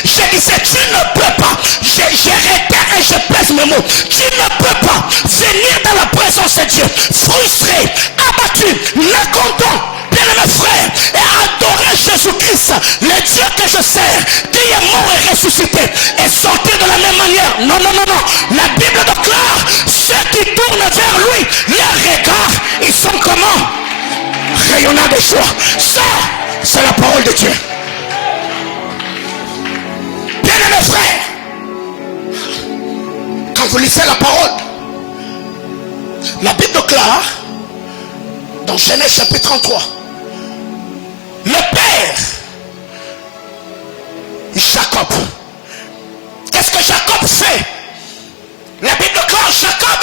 je disais, tu ne peux pas, je réitère et je pèse mes mots, tu ne peux pas venir dans la présence de Dieu frustré, abattu, mécontent, bien-aimé frère, et adorer Jésus-Christ, le Dieu que je sers, qui est mort et ressuscité, et sortir de la même manière. Non. La Bible déclare, ceux qui tournent vers lui, leurs regards, ils sont comment? Rayonnants de joie. Ça, c'est la parole de Dieu. Bien-aimés frères, quand vous lisez la parole, la Bible déclare, dans Genèse chapitre 33, le père Jacob, qu'est-ce que Jacob fait? La Bible déclare, Jacob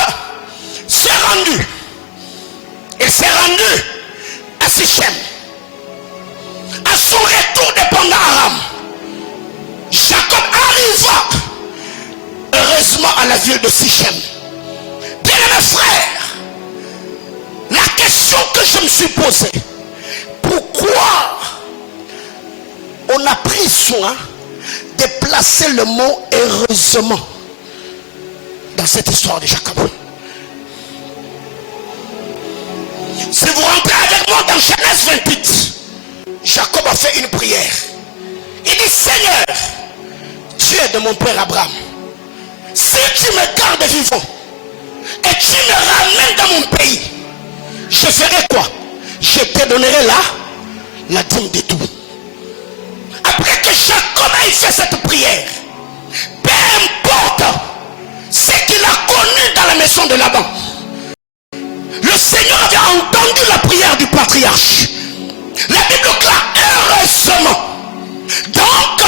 s'est rendu. Il s'est rendu à Sichem. À son retour de Pandaram, Jacob arriva heureusement à la ville de Sichem. Bien-aimés frères, la question que je me suis posée, pourquoi on a pris soin de placer le mot heureusement dans cette histoire de Jacob? Si vous rentrez avec moi dans Genèse 28, Jacob a fait une prière. Il dit, Seigneur, Dieu de mon père Abraham, si tu me gardes vivant et tu me ramènes dans mon pays, je ferai quoi? Je te donnerai la dîme de tout. Après que Jacob ait fait cette prière, peu importe ce qu'il a connu dans la maison de Laban, le Seigneur avait entendu la prière du patriarche. La Bible déclare heureusement. Donc,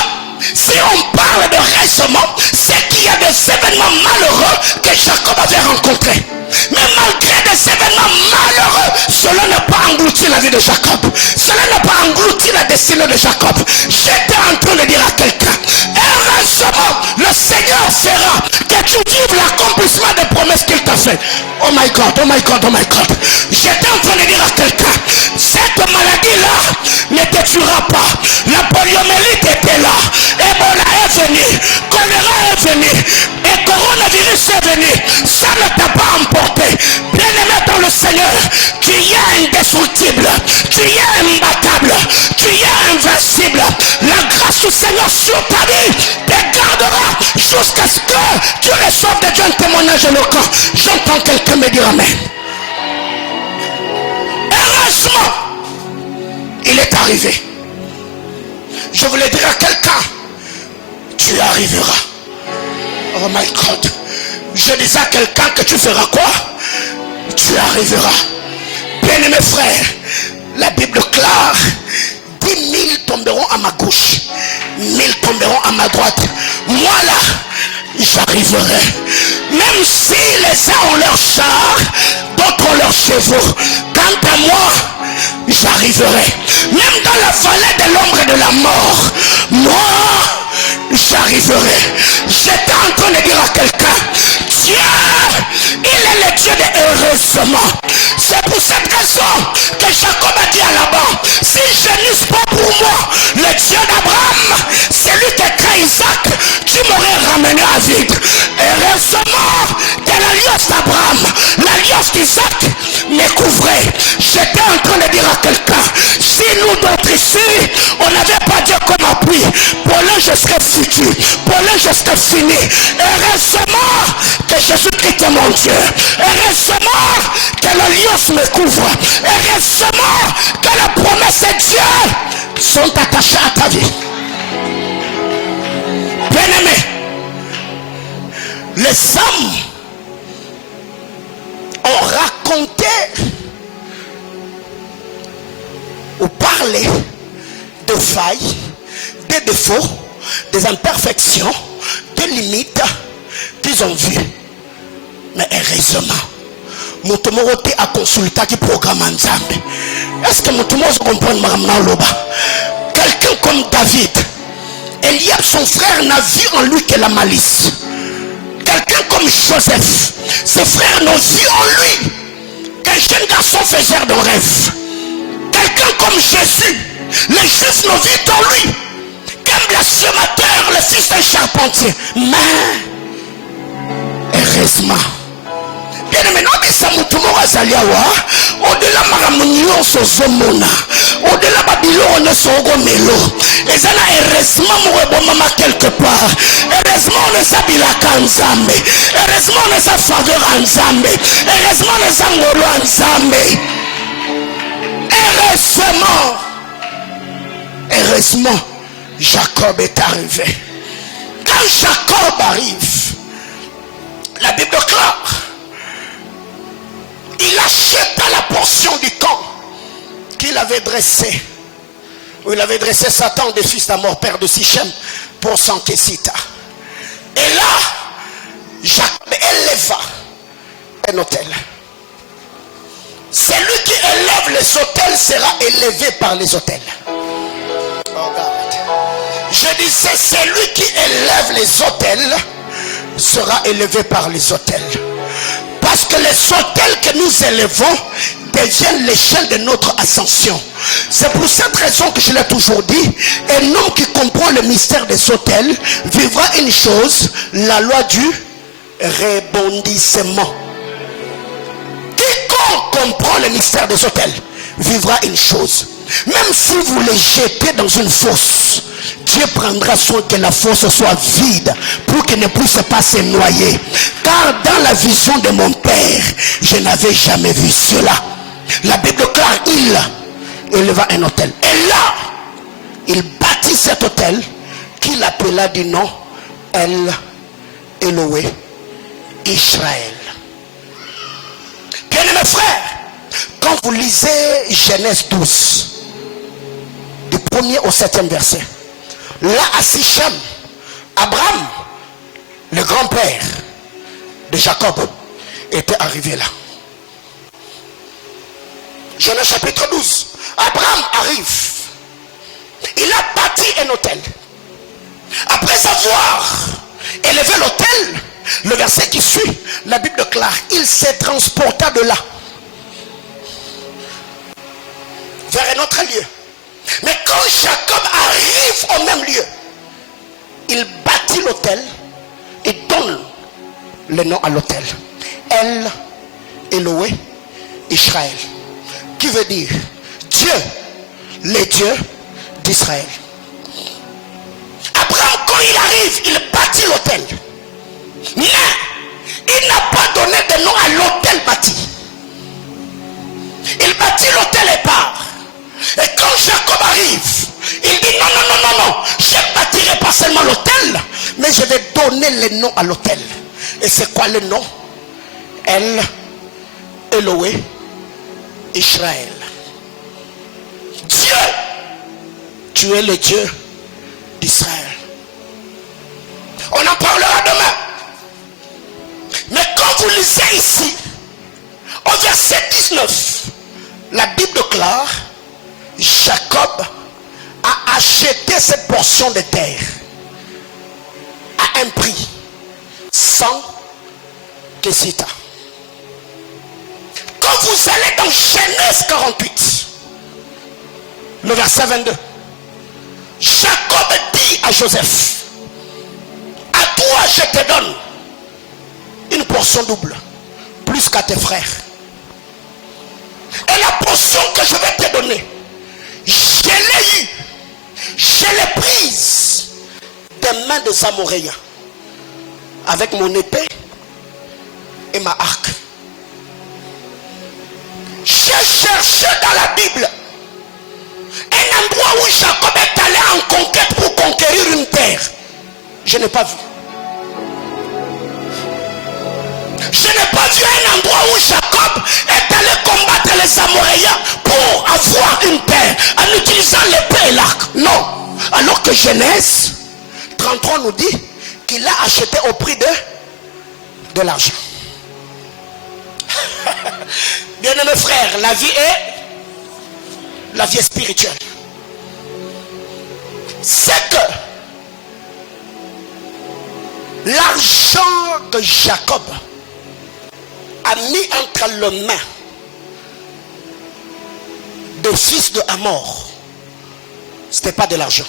si on parle de heureusement, c'est qu'il y a des événements malheureux que Jacob avait rencontrés. Mais malgré des événements malheureux, cela n'a pas englouti la vie de Jacob. Cela n'a pas englouti la destinée de Jacob. J'étais en train de dire à quelqu'un, heureusement, le Seigneur fera que tu vives l'accomplissement des promesses qu'il t'a fait. Oh my God. J'étais en train de dire à quelqu'un, cette maladie-là ne te tuera pas. La poliomyélite était là. Ebola est venu. Choléra est venu. Et coronavirus est venu. Ça ne t'a pas emporté. Bien-aimé dans le Seigneur, tu es indestructible, tu es imbattable, tu es invincible. La grâce du Seigneur sur ta vie te gardera jusqu'à ce que tu reçoives de Dieu un témoignage éloquent. J'entends quelqu'un me dire amen. Heureusement, il est arrivé. Je voulais dire à quelqu'un, tu arriveras. Oh my God. Je disais à quelqu'un que tu feras quoi? Tu arriveras. Bien-aimés frères, la Bible déclare 10 000 tomberont à ma gauche, 1000 tomberont à ma droite. Moi là, j'arriverai. Même si les uns ont leur char, d'autres ont leurs chevaux. Quant à moi, j'arriverai. Même dans la vallée de l'ombre et de la mort, moi, j'arriverai. J'étais en train de dire à quelqu'un, Dieu, il est le Dieu de heureusement. C'est pour cette raison que Jacob a dit à Laban, si je n'usse pas pour moi le Dieu d'Abraham, c'est lui qui a créé Isaac, tu m'aurais ramené à vide. Heureusement que l'alliance d'Abraham, l'alliance d'Isaac me couvrait. J'étais en train de dire à quelqu'un, si nous d'autres ici, on n'avait pas Dieu comme appui, pour l'un je serais foutu, pour l'un je serais fini. Heureusement que Jésus-Christ est mon Dieu. Heureusement que l'alliance me couvre. Heureusement que la promesse de Dieu sont attachées à ta vie. Bien-aimé, les hommes ont raconté ou parlé de failles, des défauts, des imperfections, des limites qu'ils ont vues. Mais heureusement, Moutoumoroté a consulté qui programme en Zambie. Est-ce que Moutoumoro comprend Loba? Quelqu'un comme David, Eliab son frère n'a vu en lui que la malice. Quelqu'un comme Joseph, ses frères n'ont vu en lui qu'un jeune garçon faisait d'un rêve. Quelqu'un comme Jésus, les Juifs n'ont vu en lui qu'un blasphémateur, le fils d'un charpentier. Mais heureusement, bien aimé, non mais ça Moutoumoro azaliawa, au-delà maramunio sozomona, au-delà Babylone sogomelo, et ça là heureusement mourebomama quelque part, heureusement on est abilaka nzambe, heureusement on est faveur nzambe, heureusement on est angolo nzambe, heureusement Jacob est arrivé. Quand Jacob arrive, la Bible déclare, il acheta la portion du camp qu'il avait dressé, où il avait dressé Satan, des fils d'Amor, père de Sichem, pour son Kessita. Et là, Jacob éleva un autel. Celui qui élève les autels sera élevé par les autels. Oh God. Je disais, celui qui élève les autels sera élevé par les autels. Parce que les autels que nous élevons deviennent l'échelle de notre ascension. C'est pour cette raison que je l'ai toujours dit, un homme qui comprend le mystère des autels vivra une chose, la loi du rebondissement. Quiconque comprend le mystère des autels vivra une chose. Même si vous les jetez dans une fosse, Dieu prendra soin que la fosse soit vide pour qu'il ne puisse pas se noyer. Car dans la vision de mon Père, je n'avais jamais vu cela. La Bible déclare, il éleva un autel. Et là, il bâtit cet autel qu'il appela du nom El Eloé Israël. Bien mes frères, quand vous lisez Genèse 12, du 1er au 7e verset, là à Sichem, Abraham, le grand-père de Jacob, était arrivé là. Genèse chapitre 12, Abraham arrive, il a bâti un autel. Après avoir élevé l'autel, le verset qui suit, la Bible déclare, il s'est transporta de là vers un autre lieu. Mais quand Jacob arrive au même lieu, il bâtit l'autel et donne le nom à l'autel. El Eloé Israël. Qui veut dire Dieu, les dieux d'Israël. Abraham, quand il arrive, il bâtit l'autel. Mais il n'a pas donné de nom à l'autel bâti. Il bâtit l'autel et part. Et quand Jacob arrive, il dit non, je ne bâtirai pas seulement l'autel, mais je vais donner le nom à l'autel. Et c'est quoi le nom? El Eloé Israël. Dieu, tu es le Dieu d'Israël. On en parlera demain. Mais quand vous lisez ici, au verset 19, la Bible déclare, Jacob a acheté cette portion de terre à un prix 100 Kessita. vous allez dans Genèse 48, le verset 22, Jacob dit à Joseph, à toi je te donne une portion double, plus qu'à tes frères. Et la portion que je vais te donner, je l'ai eue, je l'ai prise des mains des Amoréens, avec mon épée et ma arc. J'ai cherché dans la Bible un endroit où Jacob est allé en conquête pour conquérir une terre. Je n'ai pas vu. Je n'ai pas vu un endroit où Jacob est allé combattre les Amoréens pour avoir une terre en utilisant l'épée et l'arc. Non. Alors que Genèse 33 nous dit qu'il a acheté au prix de l'argent. Bien-aimés frères, la vie est spirituelle. C'est que l'argent que Jacob a mis entre les mains des fils de Hamor, ce n'était pas de l'argent.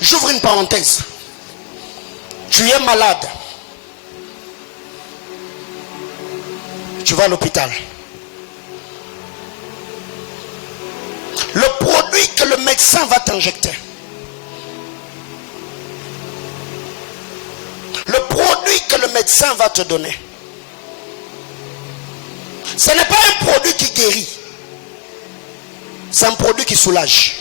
J'ouvre une parenthèse. Tu es malade. Tu vas à l'hôpital. Le produit que le médecin va t'injecter, le produit que le médecin va te donner, ce n'est pas un produit qui guérit, c'est un produit qui soulage.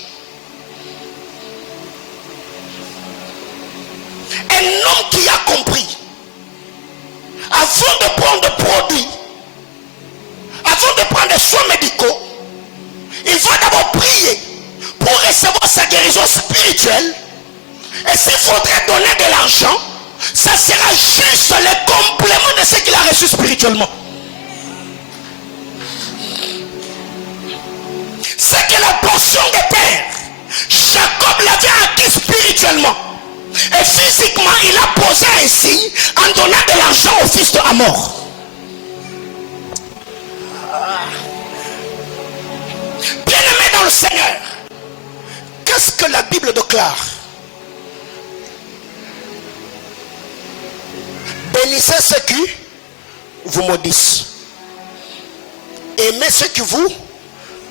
Un homme qui a compris, avant de prendre des produits, avant de prendre des soins médicaux, il va d'abord prier pour recevoir sa guérison spirituelle. Et s'il faudrait donner de l'argent, ça sera juste le complément de ce qu'il a reçu spirituellement. C'est que la portion de terre, Jacob l'avait acquis spirituellement. Et physiquement, il a posé un signe en donnant de l'argent au fils de Hamor. Bien-aimé dans le Seigneur, qu'est-ce que la Bible déclare? Bénissez ceux qui vous maudissent. Aimez ceux qui vous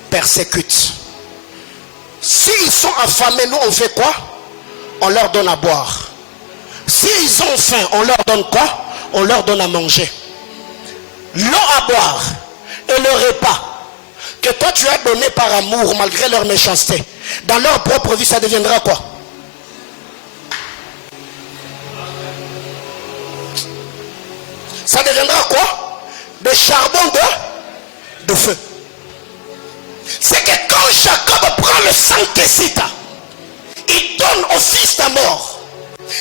persécutent. S'ils sont affamés, nous on fait quoi? On leur donne à boire. S'ils ont faim, on leur donne quoi? On leur donne à manger. L'eau à boire et le repas que toi tu as donné par amour malgré leur méchanceté, dans leur propre vie, ça deviendra quoi? Ça deviendra quoi? Des charbons de feu. C'est que quand Jacob prend le sang Kessita, il donne au fils d'Hamor.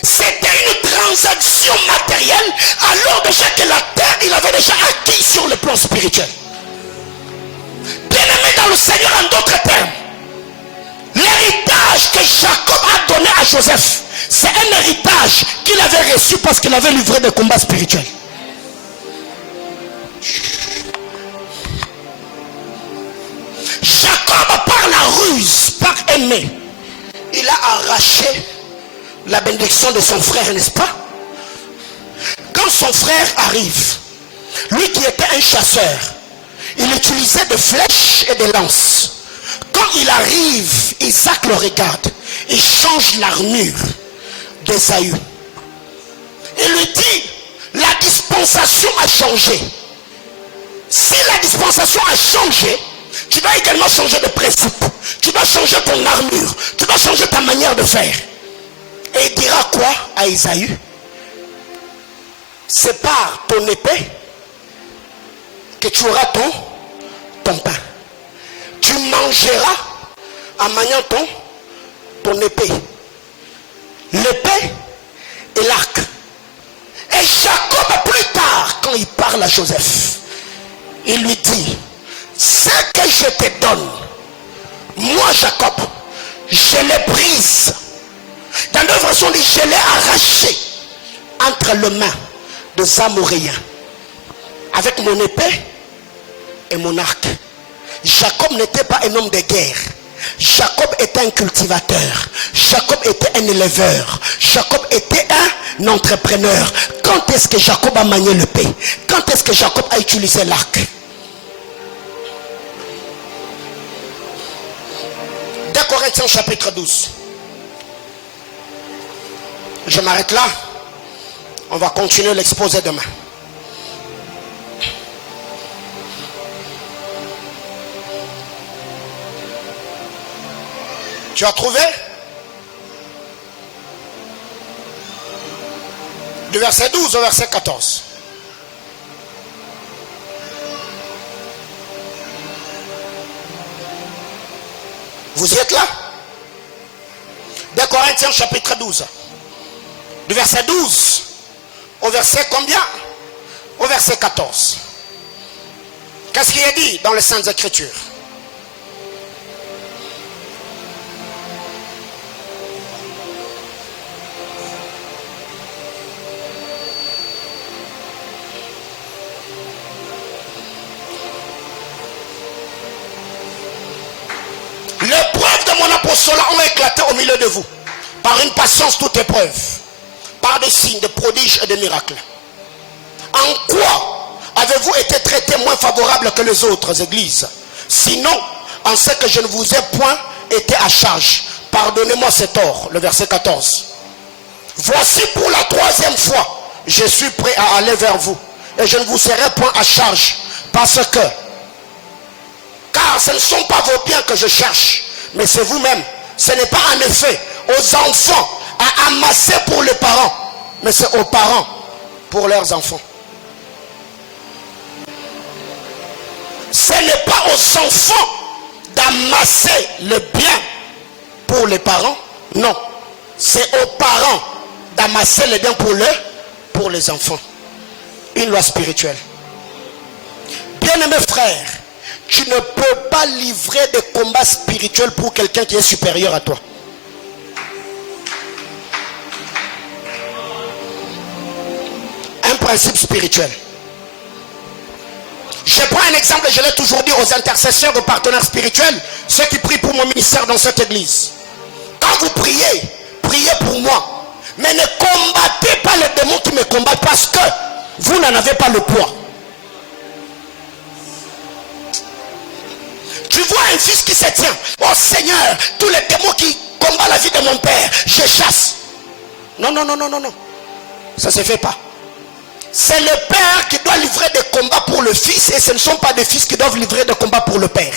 C'était une transaction matérielle, alors déjà que la terre, il avait déjà acquis sur le plan spirituel. Bien-aimé dans le Seigneur, en d'autres termes, l'héritage que Jacob a donné à Joseph, c'est un héritage qu'il avait reçu parce qu'il avait livré des combats spirituels. Jacob, par la ruse, par aimer, il a arraché la bénédiction de son frère, n'est-ce pas? Quand son frère arrive, lui qui était un chasseur, il utilisait des flèches et des lances. Quand il arrive, Isaac le regarde, il change l'armure d'Ésaü. Il lui dit, la dispensation a changé. Si la dispensation a changé, tu dois également changer de principe. Tu dois changer ton armure. Tu dois changer ta manière de faire. Et il dira quoi à Ésaü? C'est par ton épée que tu auras ton pain. Tu mangeras en maniant ton épée. L'épée et l'arc. Et Jacob, plus tard, quand il parle à Joseph, il lui dit, ce que je te donne, moi Jacob, je l'ai prise. Dans d'autres versions, on dit, je l'ai arraché entre les mains des Amoréens. avec mon épée et mon arc. Jacob n'était pas un homme de guerre. Jacob était un cultivateur. Jacob était un éleveur. Jacob était un entrepreneur. Quand est-ce que Jacob a manié l'épée? Quand est-ce que Jacob a utilisé l'arc? 2 Corinthiens chapitre 12. Je m'arrête là. On va continuer l'exposé demain. Tu as trouvé? Du verset 12 au verset 14. Vous y êtes là? 2 Corinthiens chapitre 12. Du verset 12 au verset combien? Au verset 14. Qu'est-ce qui est dit dans les Saintes Écritures? L'épreuve de mon apostolat ont éclaté au milieu de vous, par une patience toute épreuve, par des signes, des prodiges et des miracles. En quoi avez-vous été traité moins favorable que les autres églises? Sinon, en ce que je ne vous ai point été à charge. Pardonnez-moi cet tort. Le verset 14. Voici pour la 3e fois, je suis prêt à aller vers vous, et je ne vous serai point à charge, car ce ne sont pas vos biens que je cherche, mais c'est vous-même. Ce n'est pas en effet aux enfants à amasser pour les parents, mais c'est aux parents pour leurs enfants. Ce n'est pas aux enfants d'amasser le bien pour les parents, non. C'est aux parents d'amasser le bien pour les enfants. Une loi spirituelle. Bien-aimés frères, tu ne peux pas livrer des combats spirituels pour quelqu'un qui est supérieur à toi. Un principe spirituel. Je prends un exemple et je l'ai toujours dit aux intercesseurs, aux partenaires spirituels, ceux qui prient pour mon ministère dans cette église. Quand vous priez, priez pour moi. Mais ne combattez pas les démons qui me combattent parce que vous n'en avez pas le poids. Tu vois un fils qui se tient. Oh Seigneur, tous les démons qui combattent la vie de mon père, je chasse. Non, non, non, non, non, non. Ça ne se fait pas. C'est le père qui doit livrer des combats pour le fils et ce ne sont pas des fils qui doivent livrer des combats pour le père.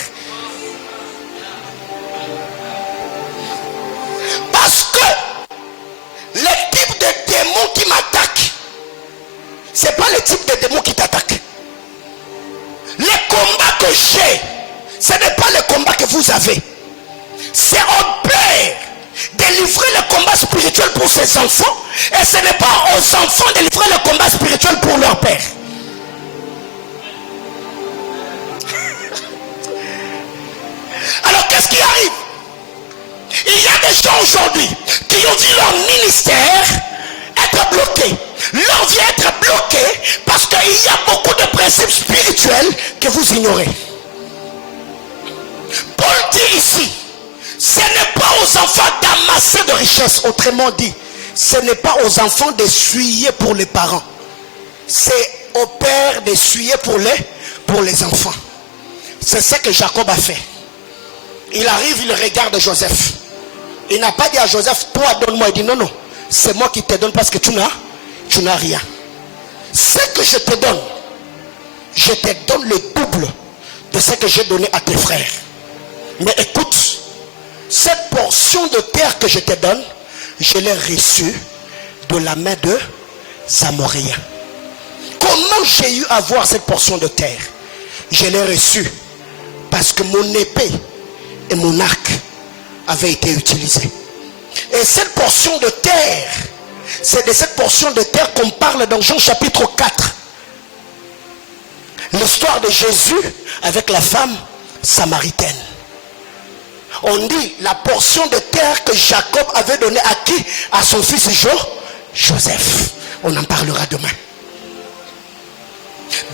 Parce que le type de démon qui m'attaque, ce n'est pas le type de démon qui t'attaque. Les combats que j'ai, ce n'est pas le combat que vous avez. C'est au père de livrer le combat spirituel pour ses enfants. Et ce n'est pas aux enfants de livrer le combat spirituel pour leur père. Alors qu'est-ce qui arrive? Il y a des gens aujourd'hui qui ont vu leur ministère être bloqué. Leur vie être bloquée parce qu'il y a beaucoup de principes spirituels que vous ignorez. Paul dit ici, ce n'est pas aux enfants d'amasser de richesses. Autrement dit, ce n'est pas aux enfants d'essuyer pour les parents. C'est au père d'essuyer pour les enfants. C'est ce que Jacob a fait. Il arrive, il regarde Joseph. Il n'a pas dit à Joseph, toi donne-moi. Il dit non, non, c'est moi qui te donne parce que tu n'as rien. Ce que je te donne le double de ce que j'ai donné à tes frères. Mais écoute, cette portion de terre que je te donne, je l'ai reçue de la main de Amoréens. Comment j'ai eu à voir cette portion de terre? Je l'ai reçue parce que mon épée et mon arc avaient été utilisés. Et cette portion de terre, c'est de cette portion de terre qu'on parle dans Jean chapitre 4. L'histoire de Jésus avec la femme samaritaine. On dit la portion de terre que Jacob avait donnée à qui? À son fils Joseph. On en parlera demain.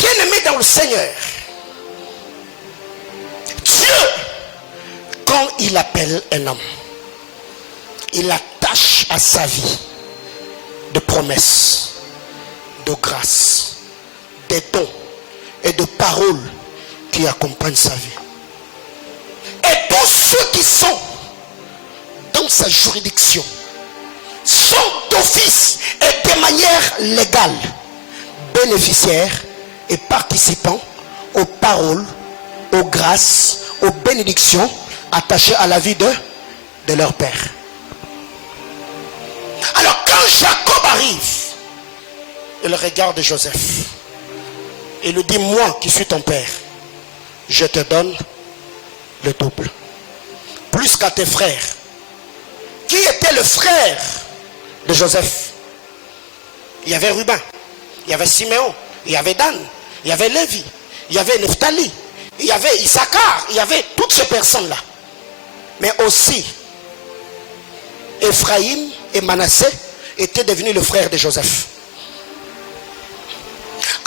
Bien-aimé dans le Seigneur, Dieu, quand il appelle un homme, il attache à sa vie de promesses, de grâce, des dons et de paroles qui accompagnent sa vie. Et tous ceux qui sont dans sa juridiction sont d'office et de manière légale bénéficiaires et participants aux paroles, aux grâces, aux bénédictions attachées à la vie de leur père. Alors quand Jacob arrive, il regarde Joseph et lui dit, moi qui suis ton père, je te donne le double, plus qu'à tes frères. Qui était le frère de Joseph? Il y avait Ruben, il y avait Siméon, il y avait Dan, il y avait Lévi, il y avait Nephtali, il y avait Issachar, il y avait toutes ces personnes-là. Mais aussi, Ephraïm et Manassé étaient devenus le frère de Joseph.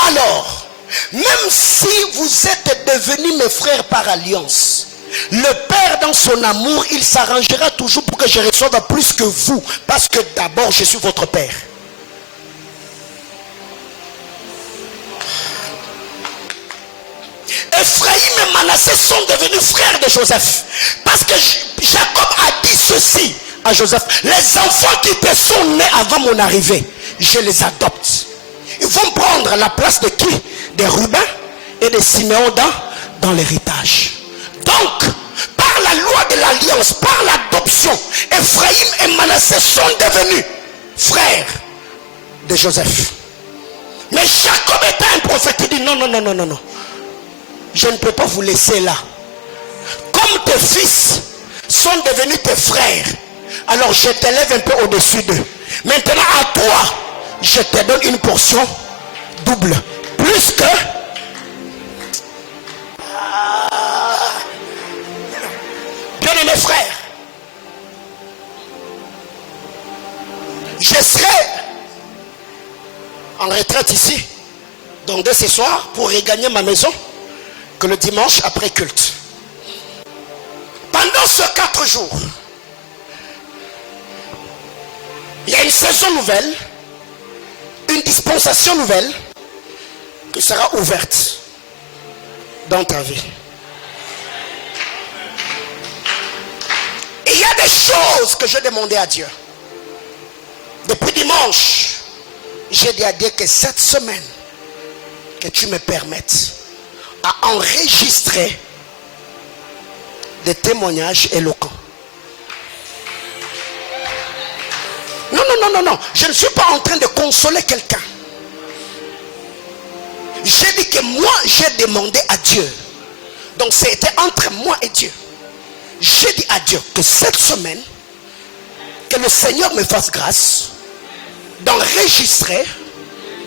Alors, même si vous êtes devenus mes frères par alliance, le Père dans son amour, il s'arrangera toujours pour que je reçoive plus que vous, parce que d'abord je suis votre Père. Ephraïm et Manassé sont devenus frères de Joseph, parce que Jacob a dit ceci à Joseph: les enfants qui te sont nés avant mon arrivée, je les adopte. Ils vont prendre la place de qui? Des Ruben et de Siméon dans l'héritage. Donc, par la loi de l'alliance, par l'adoption, Ephraïm et Manassé sont devenus frères de Joseph. Mais Jacob était un prophète, il dit non, non, non, non, non, non. Je ne peux pas vous laisser là. Comme tes fils sont devenus tes frères, alors je t'élève un peu au-dessus d'eux. Maintenant à toi, je te donne une portion double. Plus que... Bien-aimés frères, je serai en retraite ici, donc dès ce soir, pour regagner ma maison, que le dimanche après culte. Pendant ces 4 jours, il y a une saison nouvelle, une dispensation nouvelle qui sera ouverte dans ta vie. Et il y a des choses que j'ai demandé à Dieu. Depuis dimanche, j'ai dit à Dieu que cette semaine, que tu me permettes à enregistrer des témoignages éloquents. Non, non, non, non, non. Je ne suis pas en train de consoler quelqu'un. J'ai dit que moi, j'ai demandé à Dieu. Donc c'était entre moi et Dieu. J'ai dit à Dieu que cette semaine, que le Seigneur me fasse grâce d'enregistrer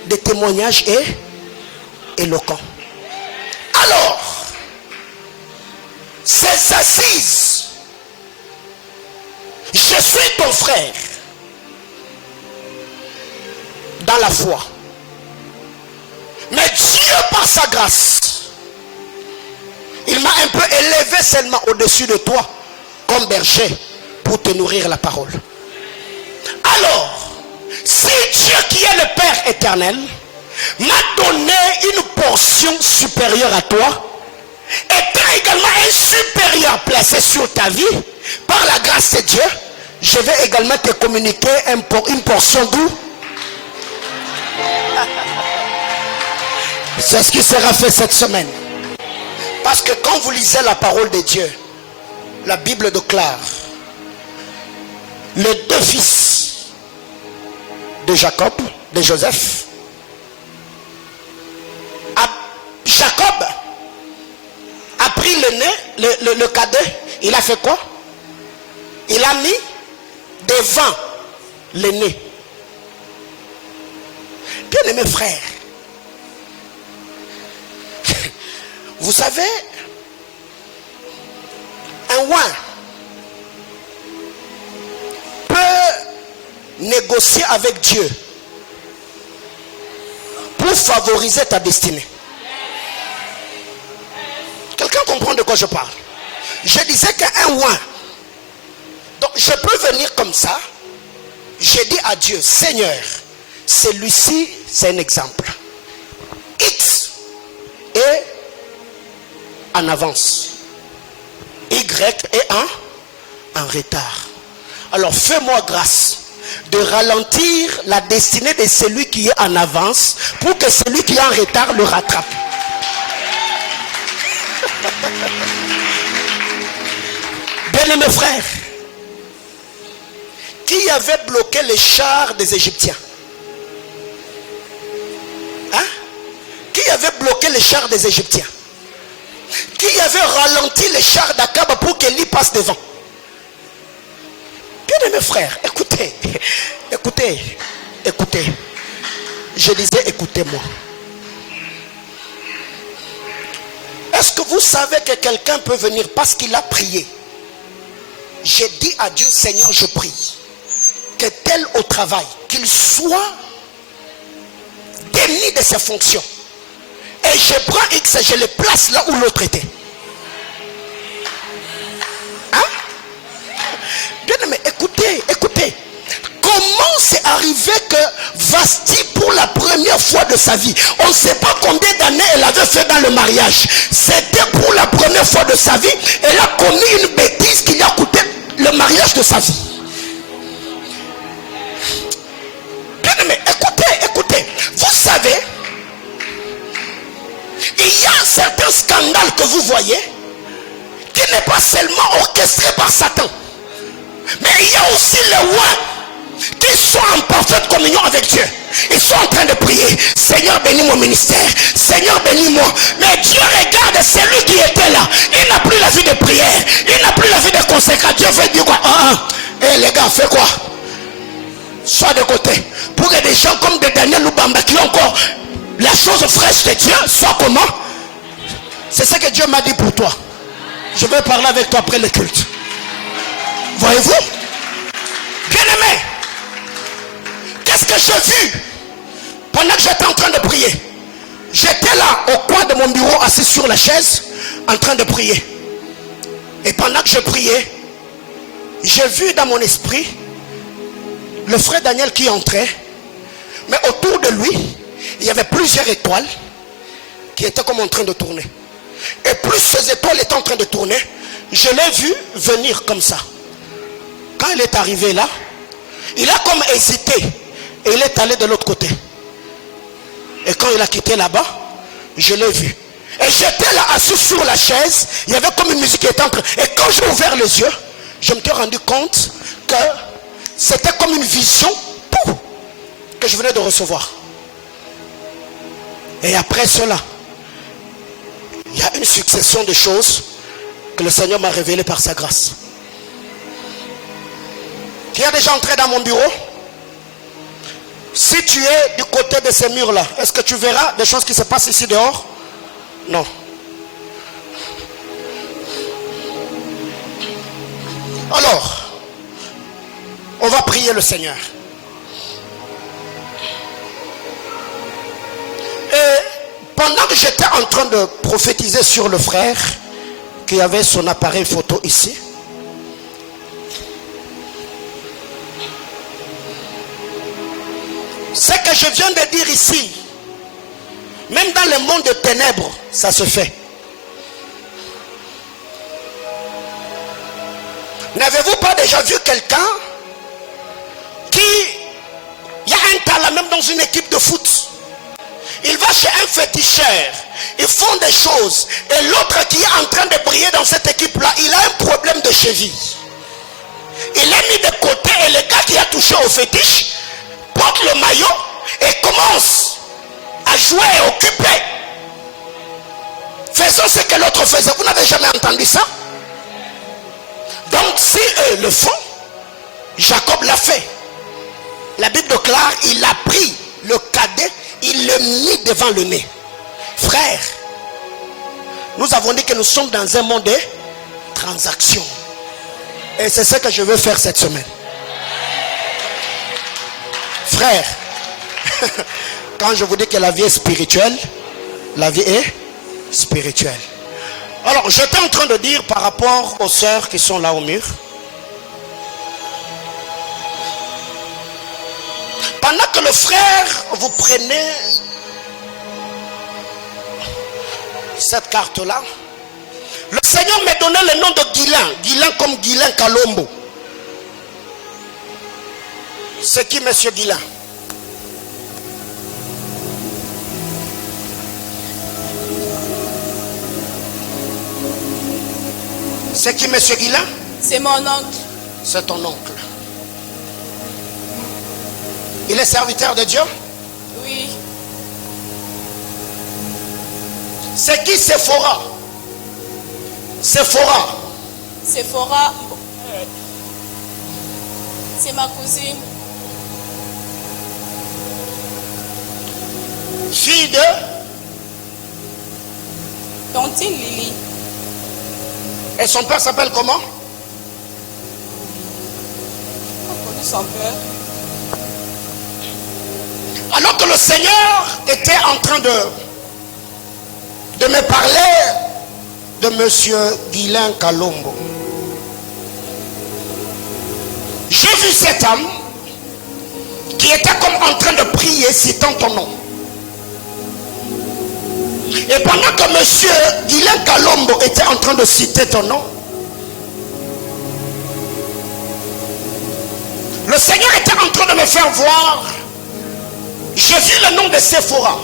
des témoignages éloquents. Alors, ces assises, je suis ton frère dans la foi. Mais Dieu, par sa grâce, il m'a un peu élevé seulement au-dessus de toi comme berger pour te nourrir la parole. Alors, si Dieu qui est le Père éternel m'a donné une portion supérieure à toi, étant également un supérieur placé sur ta vie, par la grâce de Dieu, je vais également te communiquer une portion d'où? C'est ce qui sera fait cette semaine. Parce que quand vous lisez la parole de Dieu, la Bible déclare les 2 fils de Jacob, de Joseph. Jacob a pris le cadet. Il a fait quoi? Il a mis devant l'aîné. Bien aimés frères, vous savez, un roi peut négocier avec Dieu pour favoriser ta destinée. comprendre de quoi je parle. Je disais qu'un ouin. Donc je peux venir comme ça. J'ai dit à Dieu, Seigneur, celui-ci c'est un exemple. X est en avance. Y est en retard. Alors fais-moi grâce de ralentir la destinée de celui qui est en avance pour que celui qui est en retard le rattrape. Bien-aimés frères, qui avait bloqué les chars des Égyptiens? Hein? Qui avait bloqué les chars des Égyptiens? Qui avait ralenti les chars d'Akab pour qu'Élie passe devant? Bien-aimés frères, écoutez, écoutez, écoutez. Je disais, écoutez-moi. Est-ce que vous savez que quelqu'un peut venir parce qu'il a prié? J'ai dit à Dieu, Seigneur, je prie que tel au travail, qu'il soit démis de ses fonctions. Et je prends X et je le place là où l'autre était. Hein? Bien aimé, écoutez, écoutez. Comment c'est arrivé que Vasti, pour la première fois de sa vie, on ne sait pas combien d'années elle avait fait dans le mariage. C'était pour la première fois de sa vie, elle a commis une bêtise qui lui a coûté le mariage de sa vie. Bien aimé, écoutez, écoutez. Vous savez, il y a certains scandales que vous voyez qui n'est pas seulement orchestré par Satan, mais il y a aussi les rois qui sont en parfaite communion avec Dieu. Ils sont en train de prier, Seigneur bénis mon ministère, Seigneur bénis-moi. Mais Dieu regarde celui qui était là. Il n'a plus la vie de prière, il n'a plus la vie de consécration. Dieu veut dire quoi? Eh les gars, fais quoi? Sois de côté. Pour que des gens comme de Daniel Lubamba qui ont encore la chose fraîche de Dieu, soit comment? C'est ce que Dieu m'a dit pour toi. Je vais parler avec toi après le culte. Voyez-vous? Bien aimé, qu'est-ce que j'ai vu pendant que j'étais en train de prier? J'étais là au coin de mon bureau, assis sur la chaise, en train de prier. Et pendant que je priais, j'ai vu dans mon esprit le frère Daniel qui entrait, mais autour de lui, il y avait plusieurs étoiles qui étaient comme en train de tourner. Et plus ces étoiles étaient en train de tourner, je l'ai vu venir comme ça. Quand il est arrivé là, il a comme hésité et il est allé de l'autre côté. Et quand il a quitté là-bas, je l'ai vu. Et j'étais là assis sur la chaise, il y avait comme une musique qui était en train. Et quand j'ai ouvert les yeux, je me suis rendu compte que c'était comme une vision que je venais de recevoir. Et après cela, il y a une succession de choses que le Seigneur m'a révélées par sa grâce. Qui a déjà entré dans mon bureau? Si tu es du côté de ces murs là, est-ce que tu verras des choses qui se passent ici dehors? Non. Alors, on va prier le Seigneur. Et pendant que j'étais en train de prophétiser sur le frère qui avait son appareil photo ici, ce que je viens de dire ici, même dans le monde de ténèbres, ça se fait. N'avez-vous pas déjà vu quelqu'un qui, il y a un talent même dans une équipe de foot, il va chez un féticheur, ils font des choses, et l'autre qui est en train de briller dans cette équipe-là, il a un problème de cheville. Il est mis de côté et le gars qui a touché au fétiche porte le maillot et commence à jouer et occuper. Faisons ce que l'autre faisait. Vous n'avez jamais entendu ça? Donc si eux le font, Jacob l'a fait. La Bible déclare, il a pris le cadet, il le mit devant le nez. Frère, nous avons dit que nous sommes dans un monde de transactions. Et c'est ce que je veux faire cette semaine. Frère, quand je vous dis que la vie est spirituelle, la vie est spirituelle. Alors, j'étais en train de dire par rapport aux sœurs qui sont là au mur. Pendant que le frère, vous prenez cette carte-là, le Seigneur m'a donné le nom de Guilain. Guilain comme Guilain Kalombo. C'est qui, monsieur Guilain? C'est qui, monsieur Guilain? C'est mon oncle. C'est ton oncle. Il est serviteur de Dieu? Oui. C'est qui Séphora? Séphora. Séphora. C'est ma cousine. Fille de Tontine Lily. Et son père s'appelle comment? On connaît son père. Alors que le Seigneur était en train de me parler de monsieur Guilain Kalombo, j'ai vu cet homme qui était comme en train de prier citant ton nom. Et pendant que monsieur Guilain Kalombo était en train de citer ton nom, le Seigneur était en train de me faire voir. J'ai vu le nom de Séphora.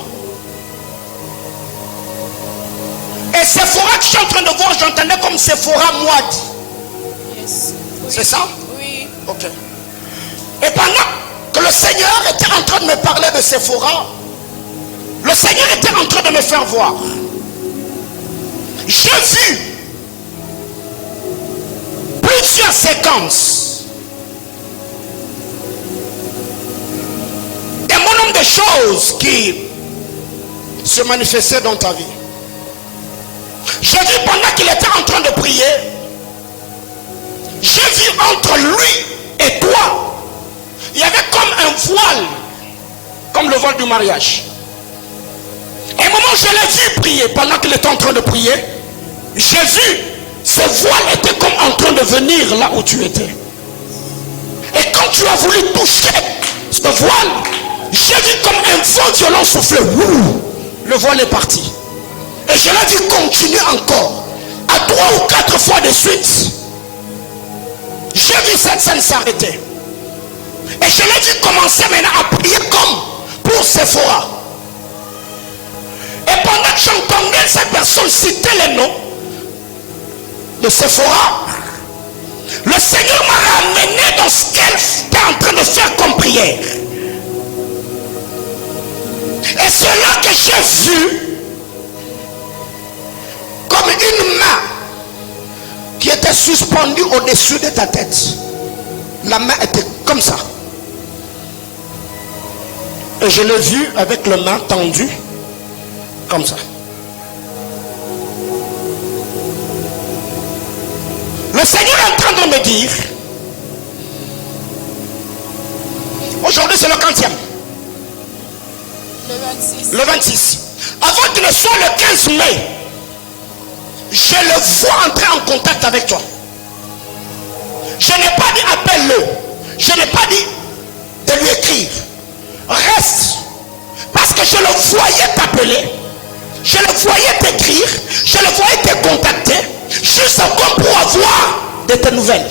Et Séphora que je suis en train de voir, j'entendais comme Séphora Mouadi. Yes. Oui. C'est ça? Oui. Ok. Et pendant que le Seigneur était en train de me parler de Séphora, le Seigneur était en train de me faire voir. J'ai vu plusieurs séquences. Et mon nombre de choses qui se manifestaient dans ta vie. J'ai vu pendant qu'il était en train de prier, j'ai vu entre lui et toi, il y avait comme un voile, comme le voile du mariage. Et au moment où je l'ai vu prier, pendant qu'il était en train de prier, j'ai vu ce voile était comme en train de venir là où tu étais. Et quand tu as voulu toucher ce voile, j'ai vu comme un vent violent souffler. Le voile est parti. Et je l'ai vu continuer encore. À 3 ou 4 fois de suite. J'ai vu cette scène s'arrêter. Et je l'ai vu commencer maintenant à prier comme pour Séphora. Et pendant que j'entendais cette personne citer les noms de Séphora, le Seigneur m'a ramené dans ce qu'elle était en train de faire comme prière. Et c'est là que j'ai vu comme une main qui était suspendue au-dessus de ta tête. La main était comme ça. Et je l'ai vu avec la main tendue comme ça. Le Seigneur est en train de me dire, aujourd'hui c'est le 40e. Le 26. Le 26. Avant qu'il ne soit le 15 mai, je le vois entrer en contact avec toi. Je n'ai pas dit appelle-le. Je n'ai pas dit de lui écrire. Reste. Parce que je le voyais t'appeler. Je le voyais t'écrire. Je le voyais te contacter. Juste encore pour avoir de tes nouvelles.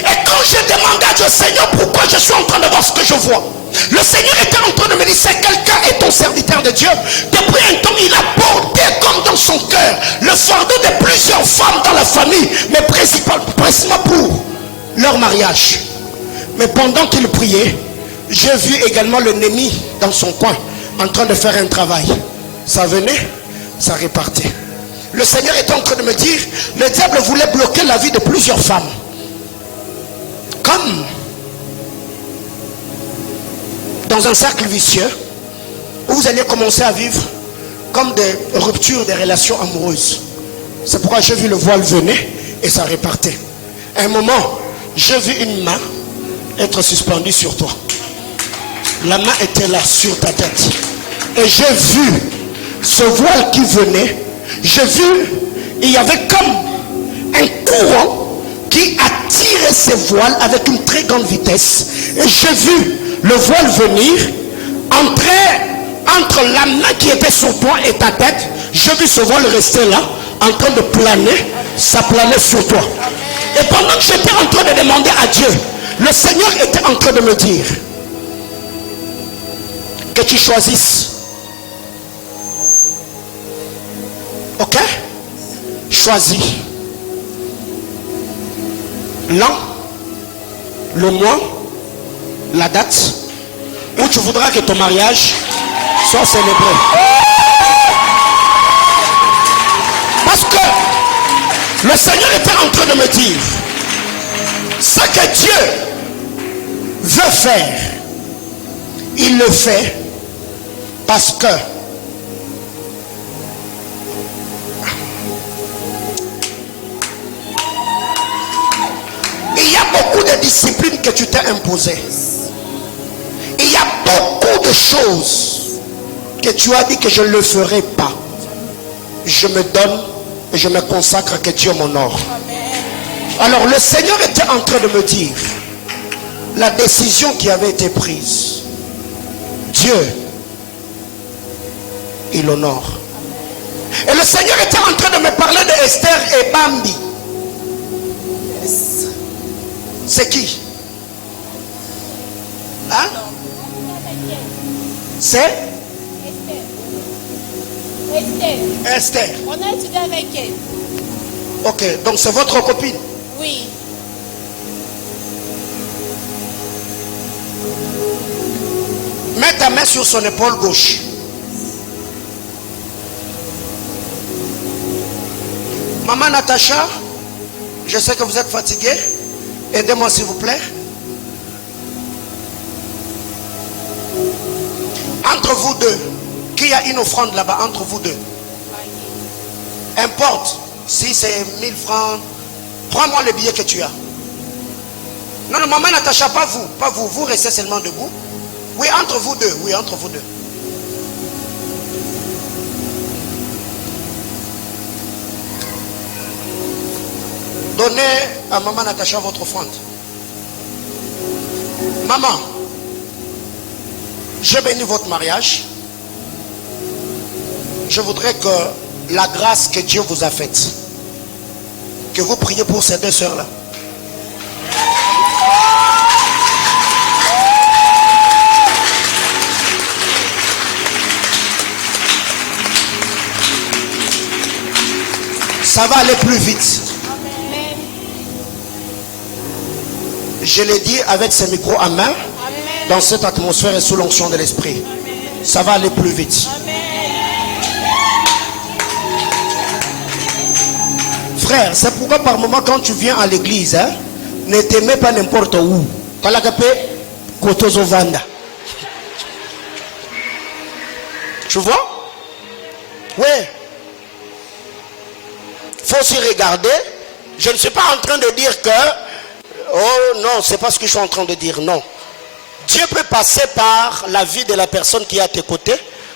Et quand j'ai demandé à Dieu, Seigneur, pourquoi je suis en train de voir ce que je vois, le Seigneur était en train de me dire, c'est quelqu'un est ton serviteur de Dieu. Depuis un temps, il a porté comme dans son cœur le fardeau de plusieurs femmes dans la famille, mais principalement pour leur mariage. Mais pendant qu'il priait, j'ai vu également l'ennemi dans son coin en train de faire un travail. Ça venait, ça repartait. Le Seigneur était en train de me dire, le diable voulait bloquer la vie de plusieurs femmes. Comme dans un cercle vicieux où vous allez commencer à vivre comme des ruptures des relations amoureuses. C'est pourquoi j'ai vu le voile venir et ça repartait. À un moment, j'ai vu une main être suspendue sur toi. La main était là sur ta tête. Et j'ai vu ce voile qui venait. j'ai vu, il y avait comme un courant qui attirait ces voiles avec une très grande vitesse. Et j'ai vu le voile venir, entrer entre la main qui était sur toi et ta tête. J'ai vu ce voile rester là, en train de planer. Ça planait sur toi. Et pendant que j'étais en train de demander à Dieu, le Seigneur était en train de me dire que tu choisisses. Ok? Choisis l'an, le mois, la date où tu voudras que ton mariage soit célébré. Parce que le Seigneur était en train de me dire, ce que Dieu veut faire, il le fait parce que il y a beaucoup de disciplines que tu t'es imposées. Il y a beaucoup de choses que tu as dit que je ne le ferai pas. Je me donne et je me consacre, que Dieu m'honore. Alors le Seigneur était en train de me dire la décision qui avait été prise. Dieu, il honore. Et le Seigneur était en train de me parler de Esther et Bambi. C'est qui? Hein? C'est Esther. On a étudié avec elle. Ok, donc c'est votre copine. Oui. Mets ta main sur son épaule gauche. Maman Natacha, je sais que vous êtes fatiguée. Aidez-moi s'il vous plaît. Entre vous deux, qui a une offrande là-bas, entre vous deux? Importe, si c'est 1000 francs, prends-moi le billet que tu as. Non, non, maman Natacha, pas vous, vous restez seulement debout. Oui, entre vous deux, oui, entre vous deux. Donnez à maman Natacha votre offrande. Maman, je bénis votre mariage. Je voudrais que la grâce que Dieu vous a faite, que vous priez pour ces deux sœurs-là. Ça va aller plus vite. Je l'ai dit avec ce micro à main, dans cette atmosphère et sous l'onction de l'esprit. Ça va aller plus vite. Frère, c'est pourquoi par moment quand tu viens à l'église, hein, ne te mets pas n'importe où. Tu vois? Oui. Faut s'y regarder. Je ne suis pas en train de dire que oh non, c'est pas ce que je suis en train de dire, non. Dieu peut passer par la vie de la personne qui est à tes côtés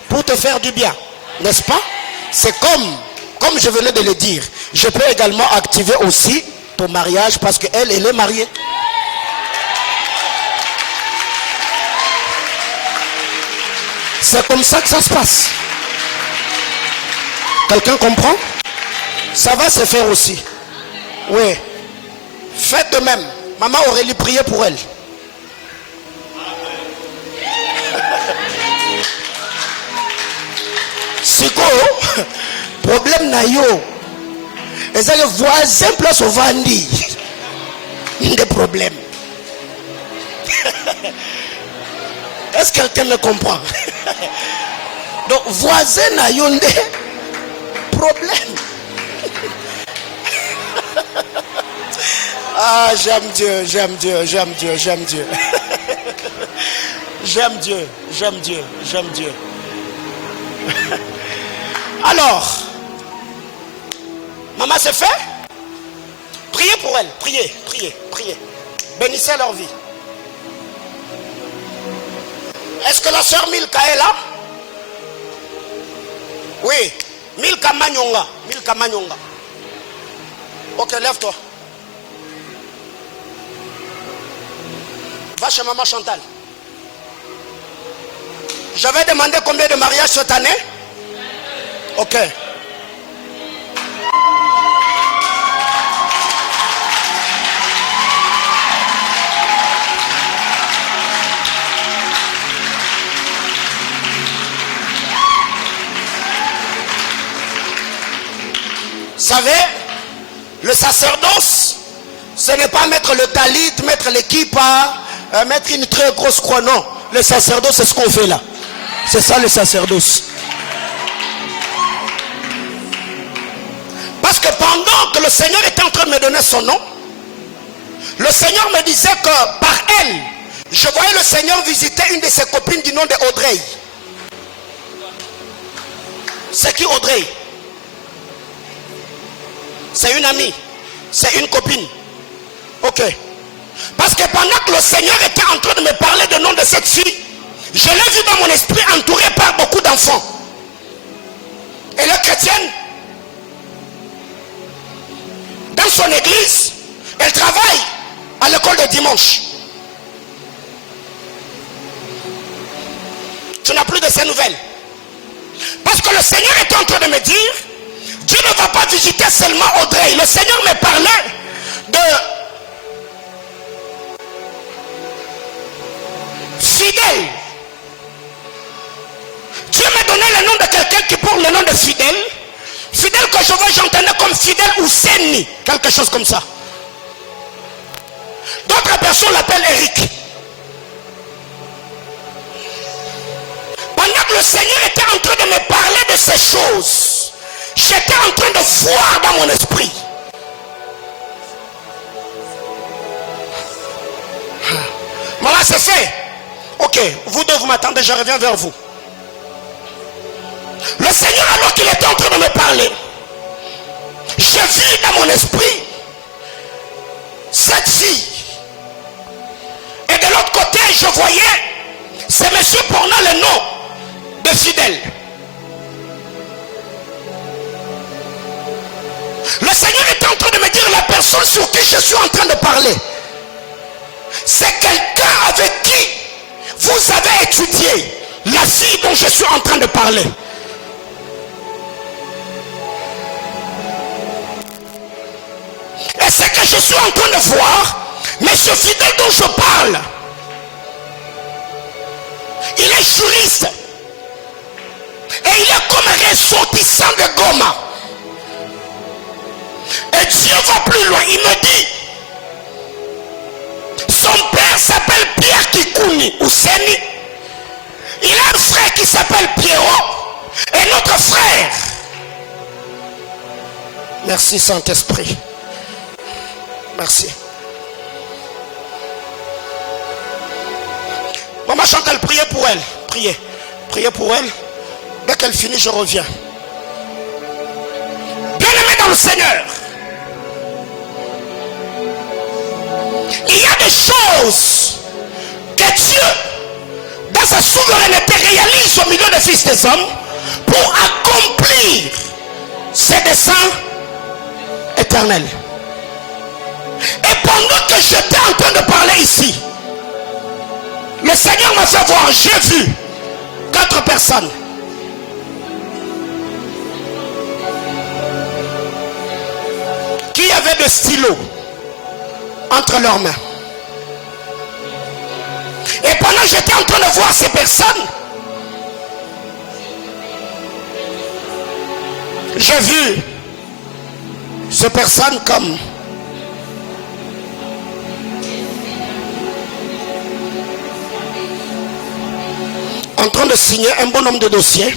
pour te faire du bien, n'est-ce pas? C'est comme je venais de le dire, je peux également activer aussi ton mariage parce qu'elle est mariée. C'est comme ça que ça se passe. Quelqu'un comprend? Ça va se faire aussi. Oui. Faites de même. Maman Aurélie, priez pour elle. Siko, problème na yo. Et ça, le voisin place au Vandi. Des problèmes. Est-ce que quelqu'un me comprend? Donc, voisin na yo des problèmes. Ah, j'aime Dieu, j'aime Dieu, j'aime Dieu, j'aime Dieu. J'aime Dieu, j'aime Dieu, j'aime Dieu. Alors, maman, c'est fait? Priez pour elle, priez, priez, priez. Bénissez leur vie. Est-ce que la sœur Milka est là? Oui, Milka Magno. Manyonga. Milka Manyonga. Ok, lève-toi. Va chez maman Chantal. J'avais demandé combien de mariages cette année? Ok. Vous savez, le sacerdoce, ce n'est pas mettre le talit, mettre l'équipe, mettre une très grosse croix. Non, le sacerdoce, c'est ce qu'on fait là. C'est ça le sacerdoce. Parce que pendant que le Seigneur était en train de me donner son nom, le Seigneur me disait que par elle, je voyais le Seigneur visiter une de ses copines du nom de Audrey. C'est qui Audrey? C'est une amie, c'est une copine. Ok. Parce que pendant que le Seigneur était en train de me parler du nom de cette fille, je l'ai vu dans mon esprit entourée par beaucoup d'enfants. Elle est chrétienne. Dans son église, elle travaille à l'école de dimanche. Tu n'as plus de ces nouvelles. Parce que le Seigneur est en train de me dire, Dieu ne va pas visiter seulement Audrey. Le Seigneur me parlait de fidèle. Dieu m'a donné le nom de quelqu'un qui porte le nom de fidèle. Fidèle que je vois, j'entendais comme fidèle ou Seni, quelque chose comme ça. D'autres personnes l'appellent Eric. Pendant que le Seigneur était en train de me parler de ces choses, j'étais en train de voir dans mon esprit. Voilà, c'est fait. Ok, vous deux, vous m'attendez, je reviens vers vous. Le Seigneur, alors qu'il était en train de me parler, j'ai vu dans mon esprit cette fille. Et de l'autre côté, je voyais ce monsieur portant le nom de fidèle. Le Seigneur était en train de me dire, la personne sur qui je suis en train de parler, c'est quelqu'un avec qui vous avez étudié la fille dont je suis en train de parler. Et ce que je suis en train de voir, mais ce fidèle dont je parle, il est juriste. Et il est comme un ressortissant de Goma. Et Dieu va plus loin. Il me dit, son père s'appelle Pierre Kikouni ou Seni. Il a un frère qui s'appelle Pierrot. Et notre frère. Merci Saint-Esprit. Merci. Maman Chantal, priez pour elle. Priez. Priez pour elle. Dès qu'elle finit, je reviens. Bien-aimé dans le Seigneur. Il y a des choses que Dieu, dans sa souveraineté, réalise au milieu des fils des hommes pour accomplir ses desseins éternels. Et pendant que j'étais en train de parler ici, le Seigneur m'a fait voir, j'ai vu 4 personnes. Qui avaient des stylos entre leurs mains. Et pendant que j'étais en train de voir ces personnes, j'ai vu ces personnes comme en train de signer un bon nombre de dossiers.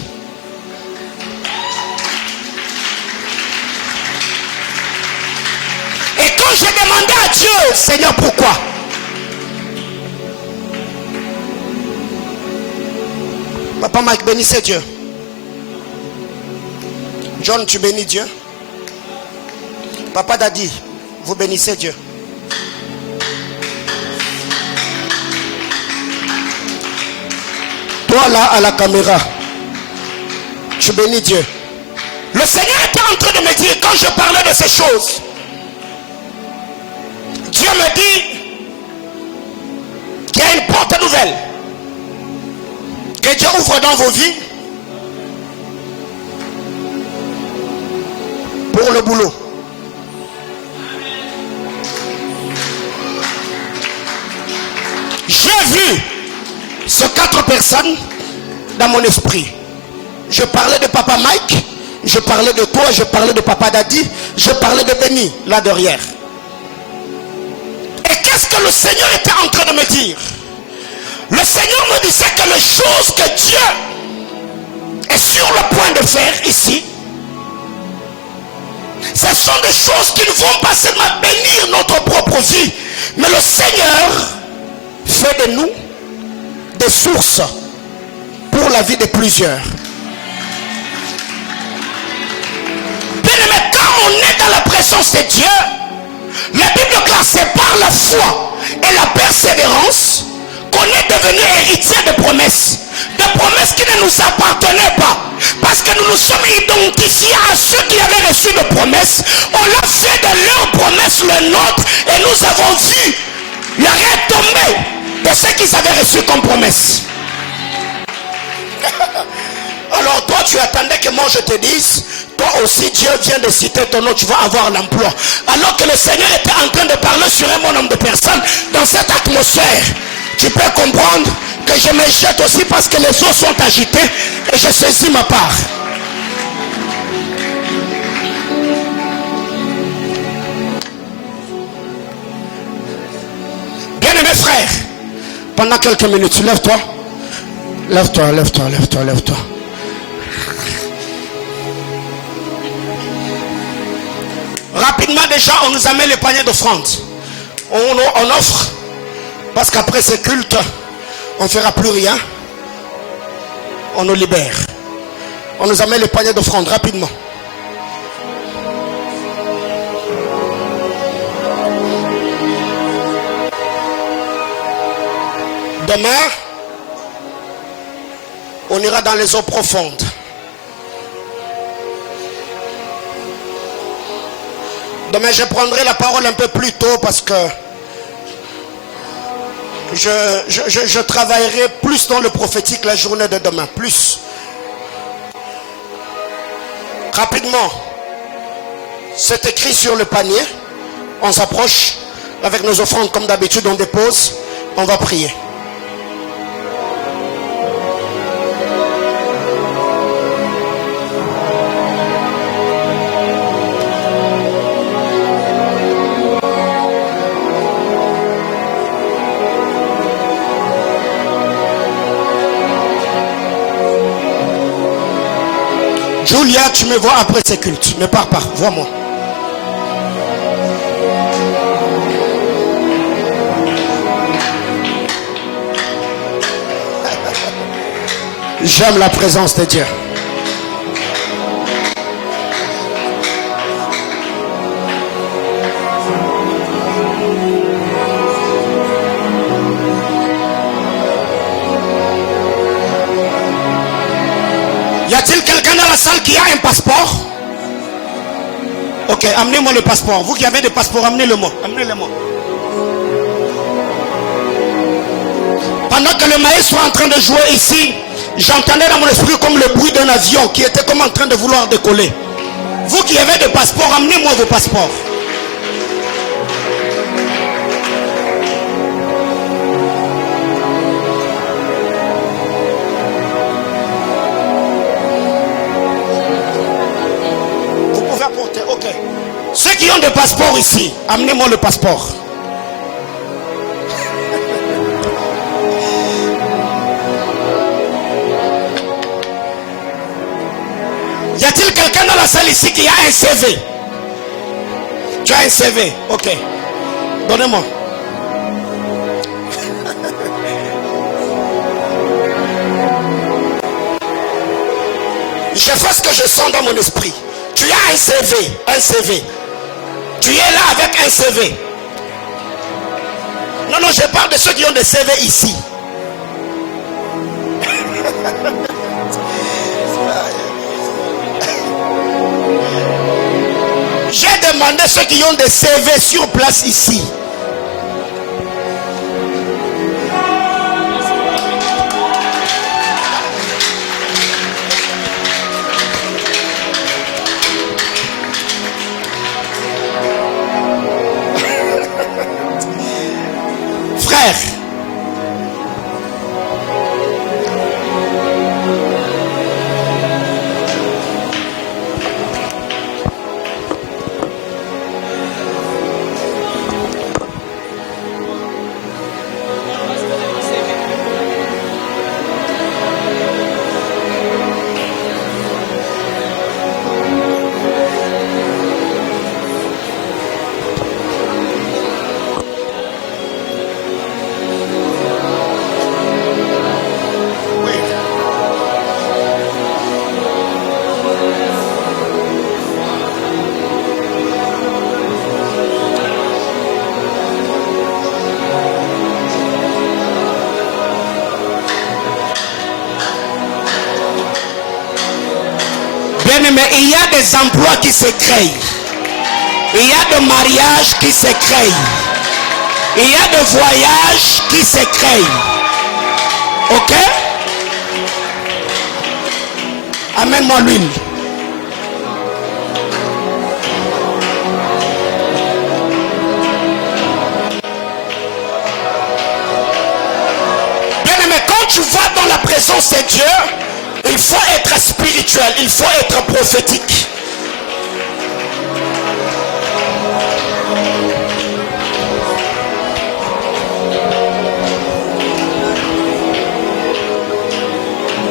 Et quand j'ai demandé à Dieu, Seigneur, pourquoi? Papa Mike, bénissez Dieu. John, tu bénis Dieu. Papa Daddy, vous bénissez Dieu. Toi là à la caméra, tu bénis Dieu. Le Seigneur était en train de me dire, quand je parlais de ces choses, Dieu me dit qu'il y a une porte nouvelle que Dieu ouvre dans vos vies pour le boulot. J'ai vu ces 4 personnes dans mon esprit. Je parlais de Papa Mike, je parlais de toi, je parlais de Papa Daddy, je parlais de Benny, là derrière. Et qu'est-ce que le Seigneur était en train de me dire? Le Seigneur me disait que les choses que Dieu est sur le point de faire ici, ce sont des choses qui ne vont pas seulement bénir notre propre vie, mais le Seigneur fait de nous des sources pour la vie de plusieurs. Bien aimé, quand on est dans la présence de Dieu, la Bible classe, c'est par la foi et la persévérance qu'on est devenu héritier de promesses qui ne nous appartenaient pas, parce que nous nous sommes identifiés à ceux qui avaient reçu de promesses. On a fait de leurs promesses le nôtre, et nous avons vu la retombée de ce qu'ils avaient reçu comme promesse. Alors toi, tu attendais que moi je te dise, toi aussi Dieu vient de citer ton nom, tu vas avoir l'emploi. Alors que le Seigneur était en train de parler sur un bon nombre de personnes dans cette atmosphère. Tu peux comprendre que je me jette aussi parce que les eaux sont agitées et je saisis ma part. Bien-aimés frères, pendant quelques minutes, lève-toi. Lève-toi, lève-toi, lève-toi, lève-toi. Rapidement déjà, on nous amène les paniers d'offrande. On offre, parce qu'après ce culte, on ne fera plus rien. On nous libère. On nous amène les paniers d'offrande rapidement. Demain, on ira dans les eaux profondes. Demain, je prendrai la parole un peu plus tôt parce que je travaillerai plus dans le prophétique la journée de demain. Plus. Rapidement, c'est écrit sur le panier. On s'approche avec nos offrandes comme d'habitude, on dépose. On va prier. Julia, tu me vois après ces cultes. Ne pars pas, vois-moi. J'aime la présence de Dieu. Y a-t-il quelqu'un dans la salle qui a un passeport? Ok, amenez-moi le passeport. Vous qui avez des passeports, amenez-le-moi. Amenez-le-moi. Pendant que le maestro est en train de jouer ici, j'entendais dans mon esprit comme le bruit d'un avion qui était comme en train de vouloir décoller. Vous qui avez des passeports, amenez-moi vos passeports. Vous pouvez apporter, ok. Ceux qui ont des passeports ici, amenez-moi le passeport. Y a-t-il quelqu'un dans la salle ici qui a un CV? Tu as un CV? Ok. Donnez-moi. Je fais ce que je sens dans mon esprit. Tu as un CV. Un CV. Tu es là avec un CV. Non, non, je parle de ceux qui ont des CV ici. demander ceux qui ont des CV sur place ici. Frère, mais il y a des emplois qui se créent. Il y a des mariages qui se créent. Il y a des voyages qui se créent. Ok? Amène-moi l'huile. Bien aimé, quand tu vas dans la présence de Dieu, il faut être spirituel, il faut être prophétique.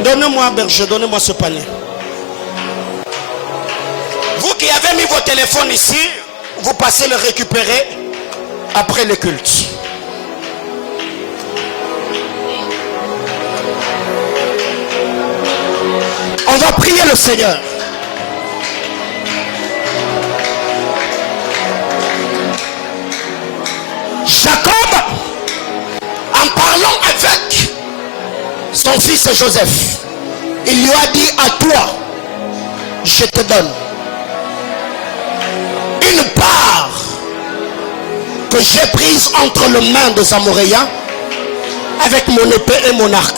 Donnez-moi, berger, donnez-moi ce panier. Vous qui avez mis vos téléphones ici, vous passez le récupérer après le culte. On va prier le Seigneur. Jacob, en parlant avec son fils Joseph, il lui a dit: à toi, je te donne une part que j'ai prise entre les mains des Amoréens avec mon épée et mon arc.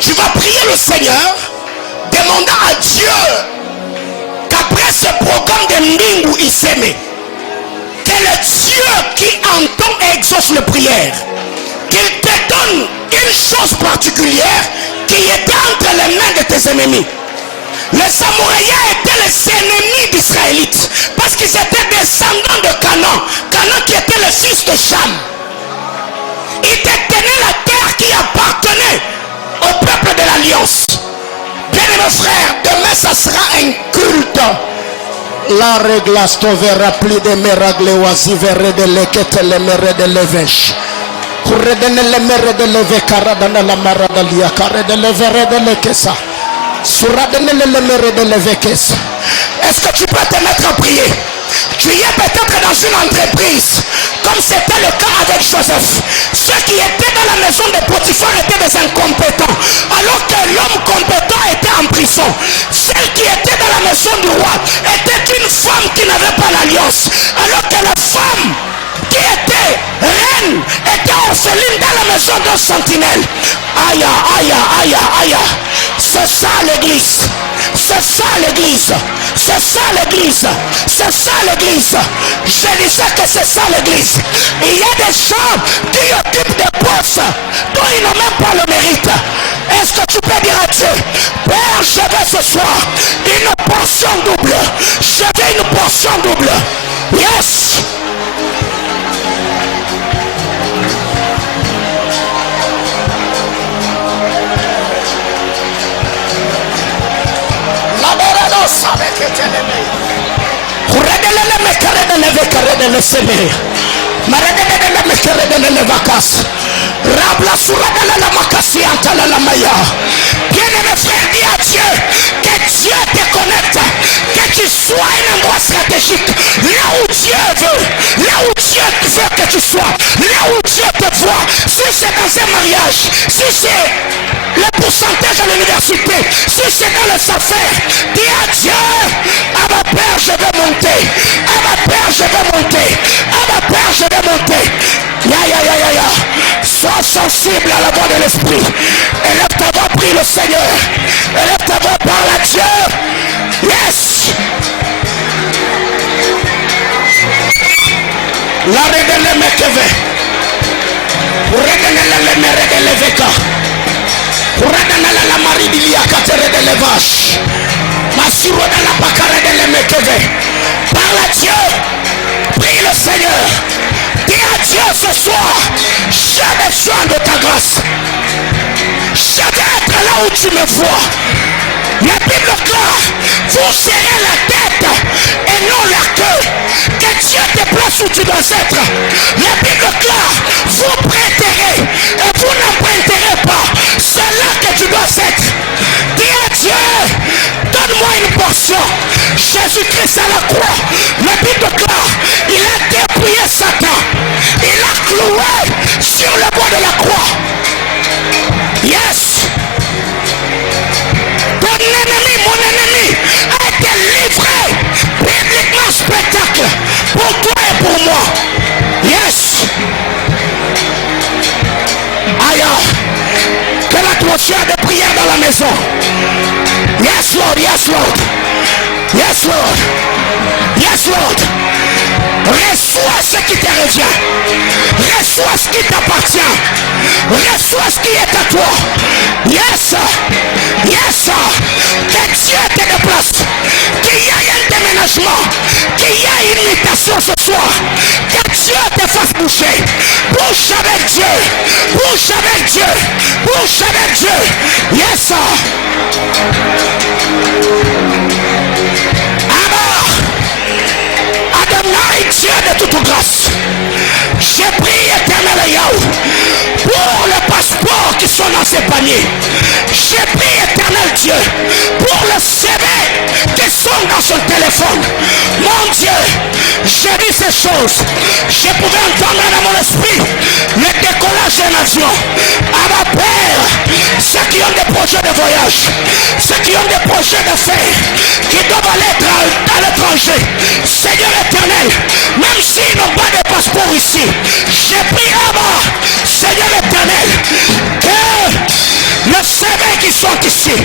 Tu vas prier le Seigneur, demandant à Dieu qu'après ce programme de Mbingu Iseme, que le Dieu qui entend et exauce les prières, qu'il te donne une chose particulière qui était entre les mains de tes ennemis. Les Amoréens étaient les ennemis d'Israélites parce qu'ils étaient descendants de Canaan. Canaan qui était le fils de Cham. Ils détenaient la terre qui appartenait au peuple de l'Alliance. Bien aimé frère, demain ça sera un culte. La règle stovera plus de meragle oisi verre de l'eket le mere de l'evêche. Redene le mere de l'evêcara dans la mara de l'Iakare de l'evere de l'ekesa. Suradene le mere de l'evêquesse. Est-ce que tu peux te mettre à prier? Tu y es peut-être dans une entreprise, comme c'était le cas avec Joseph. Ceux qui étaient dans la maison de Potiphar étaient des incompétents, alors que l'homme compétent était en prison. Celle qui était dans la maison du roi était une femme qui n'avait pas l'alliance, alors que la femme qui était reine était orpheline dans la maison d'un sentinelle. Aïe, aïe, aïe, aïe. C'est ça l'église. C'est ça l'église. C'est ça l'église. C'est ça l'église. Je disais que c'est ça l'église. Il y a des gens qui occupent des postes dont ils n'ont même pas le mérite. Est-ce que tu peux dire à Dieu: Père, je veux ce soir une portion double. Je veux une portion double. Yes. Bien-aimé frère, dis à Dieu que Dieu te connecte, que tu sois un endroit stratégique, là où Dieu veut, là où Dieu veut que tu sois, là où Dieu te vois, si c'est dans un mariage, si c'est le pourcentage à l'université, si c'est dans les affaires, dis à Dieu, à ma Père je vais monter, à ma Père je vais monter, à ma Père je vais monter. Ya. Sois sensible à la voix de l'esprit. Élève ta voix, prie le Seigneur. Élève ta voix, parle à Dieu. Yes. La redele mekeve. Redele me redele veka. Redele la maridilia katere de levache. Masuro de la bakare de le mekeve. Parle à Dieu. Prie le Seigneur. Dis à Dieu ce soir, j'ai besoin de ta grâce. Je veux être là où tu me vois. La Bible claire, vous serrez la tête et non la queue. Que Dieu te place où tu dois être. La Bible claire, vous prêterez et vous n'emprunterez pas. C'est là que tu dois être. Dis à Dieu, donne-moi une portion. Jésus-Christ à la croix. La Bible claire, il a dépouillé Satan. Il a cloué sur le bois de la croix. Yes. Ton ennemi, mon ennemi, a été livré publiquement spectacle pour toi et pour moi. Yes. Aïe. Que l'atmosphère de prière dans la maison. Yes Lord, yes Lord. Yes Lord. Yes Lord. Reçois ce qui te revient. Reçois ce qui t'appartient. Reçois ce qui est à toi. Yes. Yes. Que Dieu te déplace. Qu'il y ait un déménagement. Qu'il y ait une mutation ce soir. Que Dieu te fasse bouger. Bouge avec Dieu. Bouge avec Dieu. Bouge avec Dieu. Yes. Dieu de toute grâce, j'ai pris éternel Yahweh pour le passeport qui sont dans ces paniers. J'ai pris éternel Dieu pour le CV qui sont dans son téléphone. Mon Dieu, j'ai dit ces choses. Je pouvais entendre dans mon esprit le décollage des nations. À ma Père, ceux qui ont des projets de voyage, ceux qui ont des projets d'affaires, qui doivent aller à l'étranger, Seigneur éternel, même s'ils n'ont pas de passeport ici, j'ai pris Abba, Seigneur éternel, que le CV qui sont ici,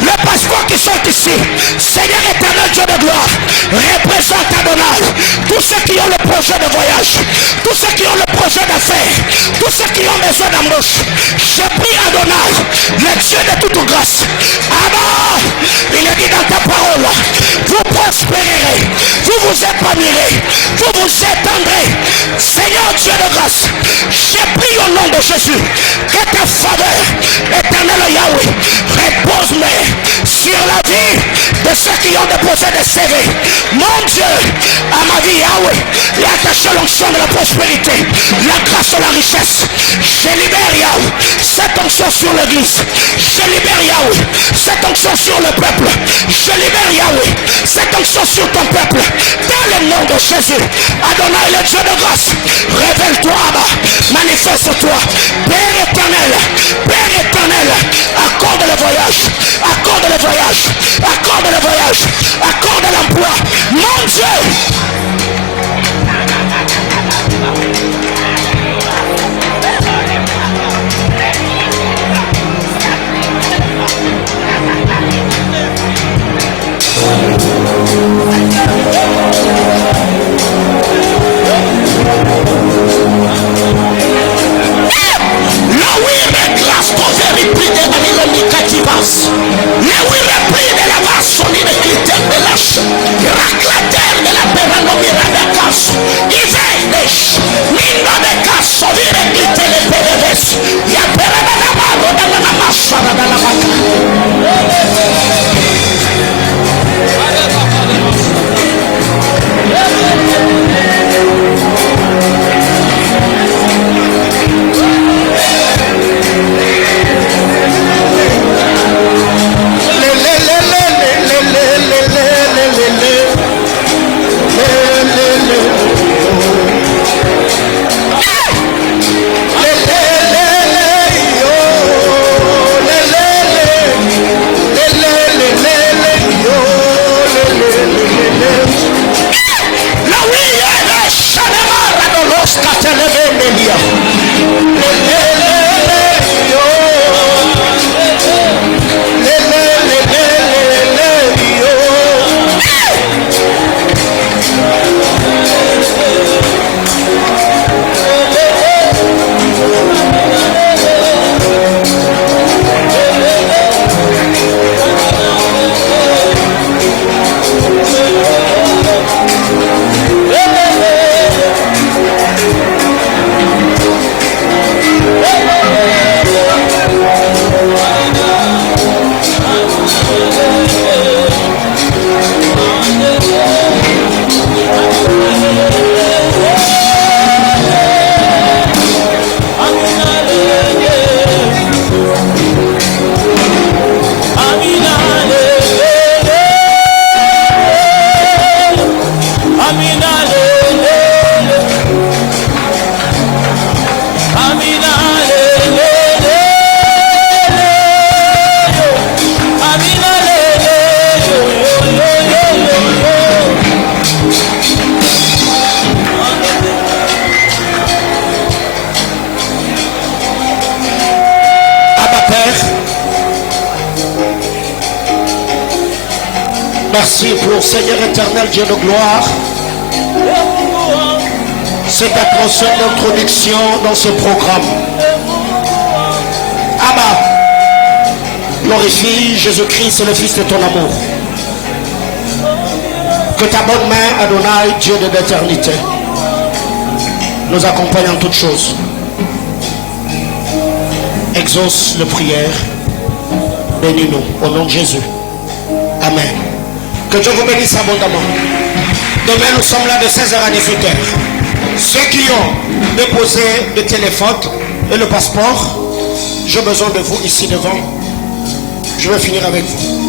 le passeport qui sont ici, Seigneur éternel Dieu de gloire, représente Adonai, tous ceux qui ont le projet de voyage, tous ceux qui ont le projet d'affaires, tous ceux qui ont besoin d'embauche, j'ai pris Adonai, le Dieu de toute grâce. Abba, il est dit dans ta parole, vous prospérerez, vous vous épanouirez, vous vous étendrez. Seigneur Dieu de grâce, j'ai pris au nom de Jésus que ta faveur éternelle Yahweh repose sur la vie de ceux qui ont déposé des CV. Mon Dieu, à ma vie Yahweh, il a attaché l'onction de la prospérité, la grâce et la richesse. Je libère Yahweh cette onction sur l'église. Je libère Yahweh cette onction sur le peuple. Je libère Yahweh cette onction sur ton peuple. Dans le nom de Jésus, Adonai le Dieu de grâce, révèle-toi, manifeste-toi. Père éternel, accorde le voyage, accorde le voyage, accorde le voyage, accorde l'emploi. Mon Dieu. La Merci pour Seigneur éternel, Dieu de gloire. C'est ta conscience d'introduction dans ce programme. Abba, glorifie Jésus-Christ, le Fils de ton amour. Que ta bonne main, Adonai, Dieu de l'éternité, nous accompagne en toutes choses. Exauce les prières. Bénis-nous au nom de Jésus. Amen. Que Dieu vous bénisse abondamment. Demain, nous sommes là de 16h à 18h. Ceux qui ont déposé le téléphone et le passeport, j'ai besoin de vous ici devant. Je vais finir avec vous.